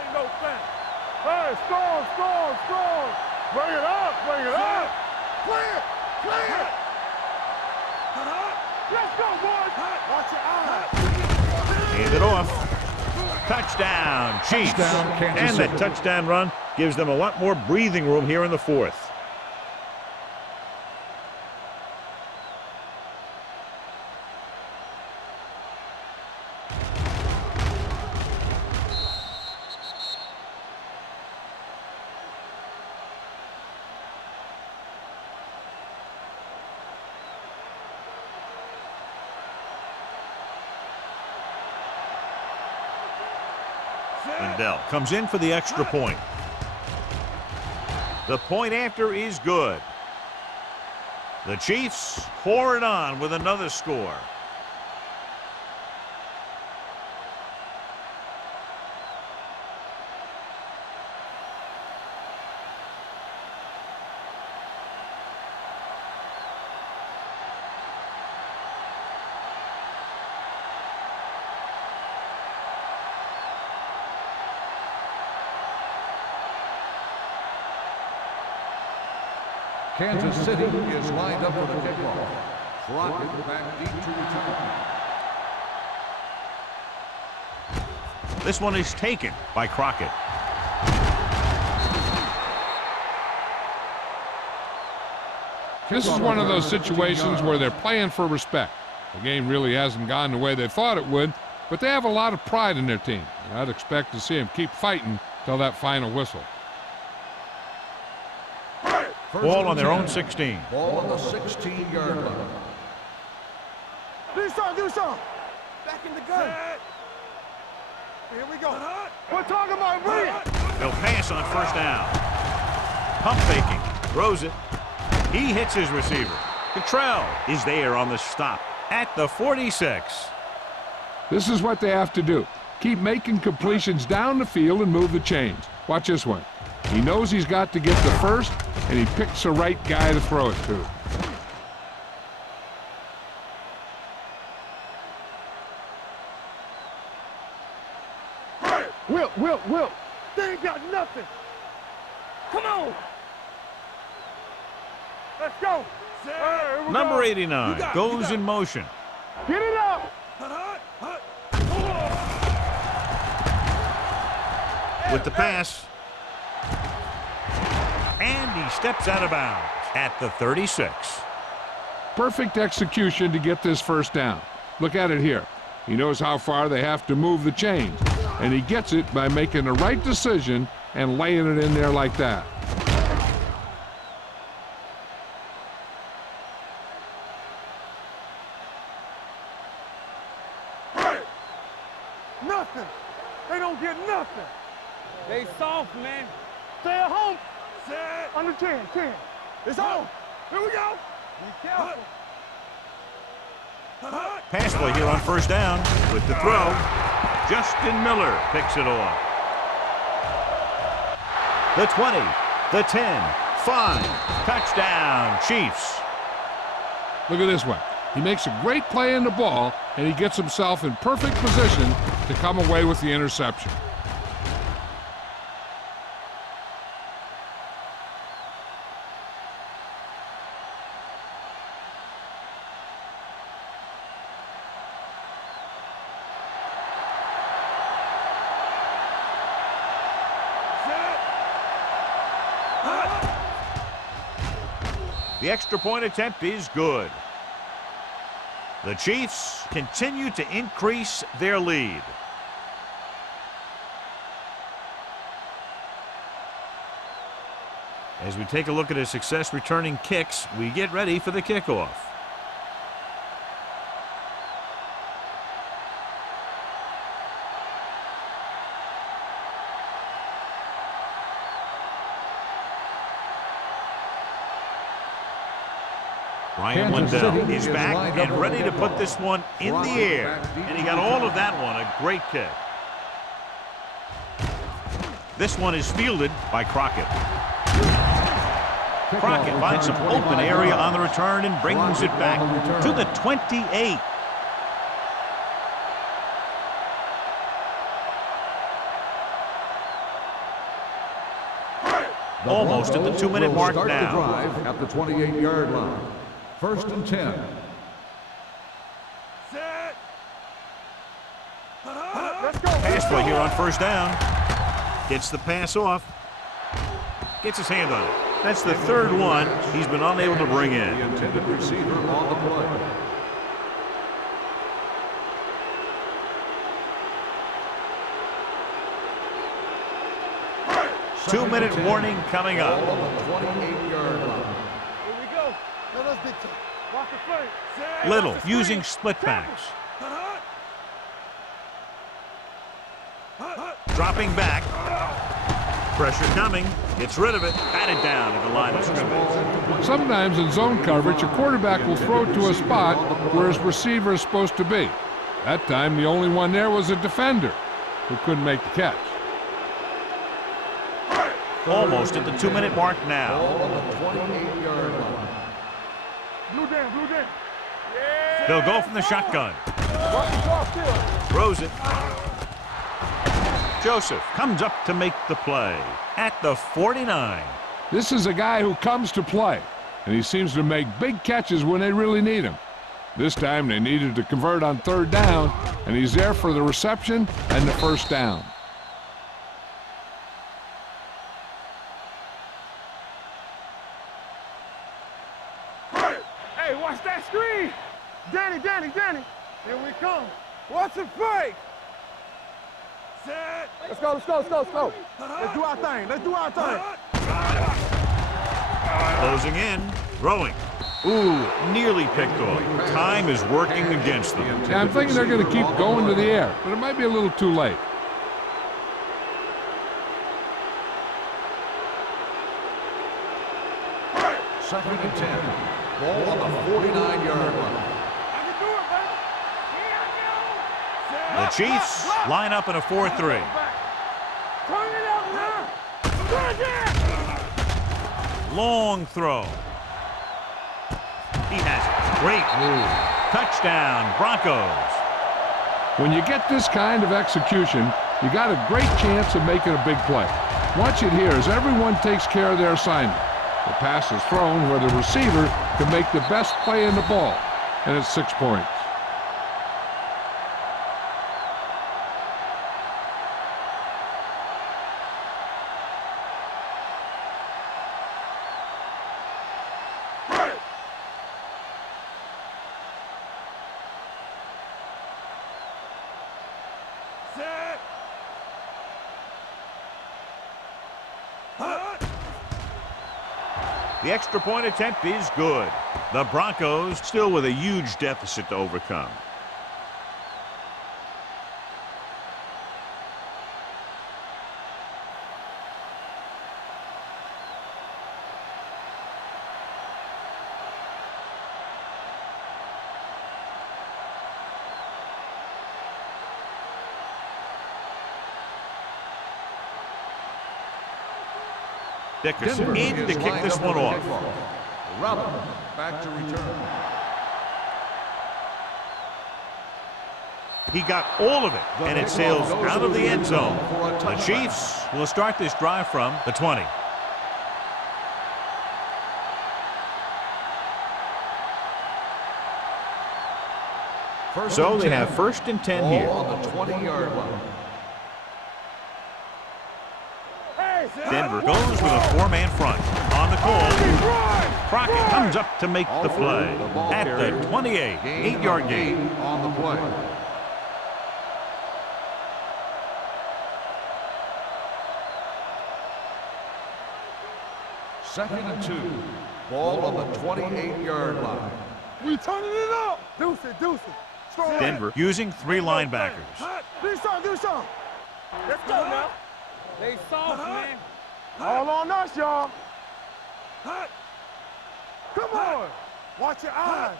Ain't no thing. Hey, strong. Bring it up. Play it. Let's go, boys. Watch your eyes. Hand it off. Touchdown, Chiefs. Touchdown, Kansas And the City. touchdown run gives them a lot more breathing room here in the 4th. Lindell comes in for the extra point. The point after is good. The Chiefs pour it on with another score. Kansas City is lined up for the kickoff. Crockett back deep to return. This one is taken by Crockett. This is one of those situations where they're playing for respect. The game really hasn't gone the way they thought it would, but they have a lot of pride in their team. And I'd expect to see them keep fighting till that final whistle. Ball on their own 16. Ball on the 16-yard line. Do something. Back in the gun. Here we go. We're talking about bring. They'll pass on first down. Pump faking. Throws it. He hits his receiver. Cottrell is there on the stop at the 46. This is what they have to do. Keep making completions down the field and move the chains. Watch this one. He knows he's got to get the first, and he picks the right guy to throw it to. Will. They ain't got nothing. Come on. Let's go. Here we Number go. 89 goes in motion. Get it up. With the pass. And he steps out of bounds at the 36. Perfect execution to get this first down. Look at it here. He knows how far they have to move the chains, and he gets it by making the right decision and laying it in there like that. Nothing. They don't get nothing. They soft, man. Stay at home. Under 10, 10. It's on. Here we go. Be careful. Pass play here on first down with the throw. Justin Miller picks it off. The 20, the 10, 5. Touchdown, Chiefs. Look at this one. He makes a great play in the ball, and he gets himself in perfect position to come away with the interception. The extra point attempt is good. The Chiefs continue to increase their lead. As we take a look at his success returning kicks, we get ready for the kickoff. Ryan Lindell is back and ready to put this one in the air. And he got all of that one, a great kick. This one is fielded by Crockett. Crockett finds some open area on the return and brings it back to the 28. Almost at the 2-minute mark now. Drive at the 28-yard line. First and 10. Let's go. Pass play here on first down. Gets the pass off. Gets his hand on it. That's the third one he's been unable to bring in. The intended receiver on the play. Two-minute warning coming up. Ball on the 28-yard line. Here we go. Let us dictate. Watch the play. Little using split backs. Dropping back. Pressure coming. Gets rid of it. Batted down at the line of scrimmage. Sometimes in zone coverage, a quarterback will throw to a spot where his receiver is supposed to be. That time, the only one there was a defender who couldn't make the catch. Almost at the 2-minute mark now. Ball on the 28-yard line. Blue down, blue down. They'll go from the shotgun. Watch the cross field. Throws it. Joseph comes up to make the play at the 49. This is a guy who comes to play, and he seems to make big catches when they really need him. This time they needed to convert on third down, and he's there for the reception and the first down. Hey, watch that screen. Danny, Danny, Danny. Here we come. Watch the fake. Let's go, let's go, let's go, let's go. Let's do our thing. Let's do our thing. Closing in. Throwing. Ooh, nearly picked off. Time is working against them. Yeah, I'm thinking they're going to keep going to the air, but it might be a little too late. Second and 10. Ball on the 49-yard line. I can do it, baby. The Chiefs line up in a 4-3. Turn it out now. Turn it. Long throw. He has it. Great move. Touchdown, Broncos. When you get this kind of execution, you got a great chance of making a big play. Watch it here as everyone takes care of their assignment. The pass is thrown where the receiver can make the best play in the ball, and it's 6 points. The extra point attempt is good. The Broncos still with a huge deficit to overcome. Dickerson in to kick this one off. Rebel back to return. He got all of it, and it sails out of the end zone. The Chiefs will start this drive from the 20. So they have 1st and 10 here. On the 20-yard line. Denver goes with a 4-man front. On the call, Crockett comes up to make the play at the 28, 8-yard gain. On the play. Second and 2. Ball on the 28-yard line. We turning it up. Deuce it. Strong. Denver using 3 linebackers. Do something. Let's go now. They soft, man. All on us, y'all. Come on. Watch your eyes.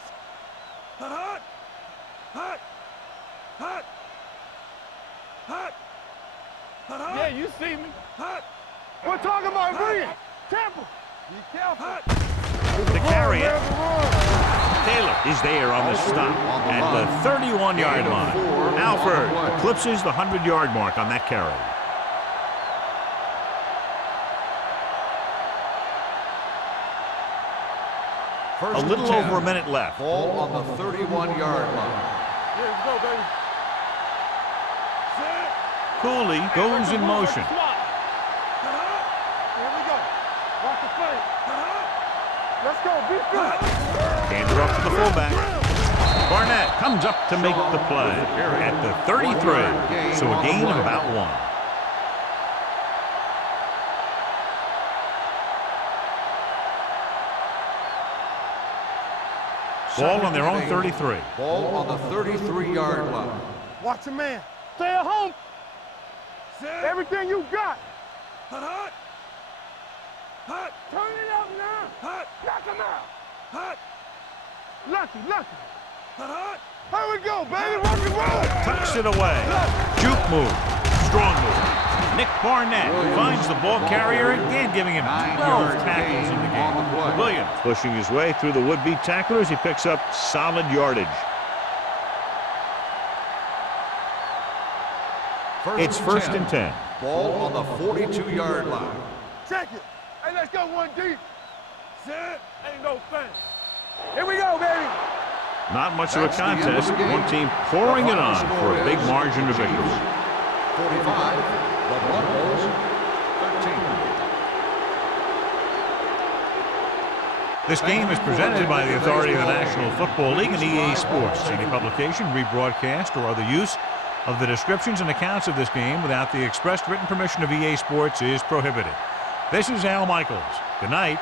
Yeah, you see me. We're talking about bringing. Temple. Be careful. To carry it. Taylor is there on the stop at the 31-yard line. Alford eclipses the 100-yard mark on that carry. A little over a minute left. Ball on the 31-yard line. Here we go, baby. Cooley goes in motion. Here we go. Watch the play. Let's go. Be good. Hands it off to the fullback. Barnett comes up to make the play at the 33. So a gain of about 1. Ball on their own 33. Ball on the 33-yard line. Watch your man. Stay at home. Everything you got. Turn it up now. Knock him out. Lucky. Here we go, baby. Rock and roll. Tucks it away. Juke move. Strong move. Nick Barnett finds the ball carrier again, giving him 12 tackles in the game. Williams pushing his way through the would-be tacklers. He picks up solid yardage. It's 1st and 10. Ball on the 42-yard line. Check it. Hey, let's go one deep. Set. Ain't no thing. Here we go, baby. Not much of a contest. One team pouring it on for a big margin of victory. 45. The Broncos, 13. This game is presented by the authority of the National Football League and EA Sports. Any publication, rebroadcast, or other use of the descriptions and accounts of this game without the expressed written permission of EA Sports is prohibited. This is Al Michaels. Good night.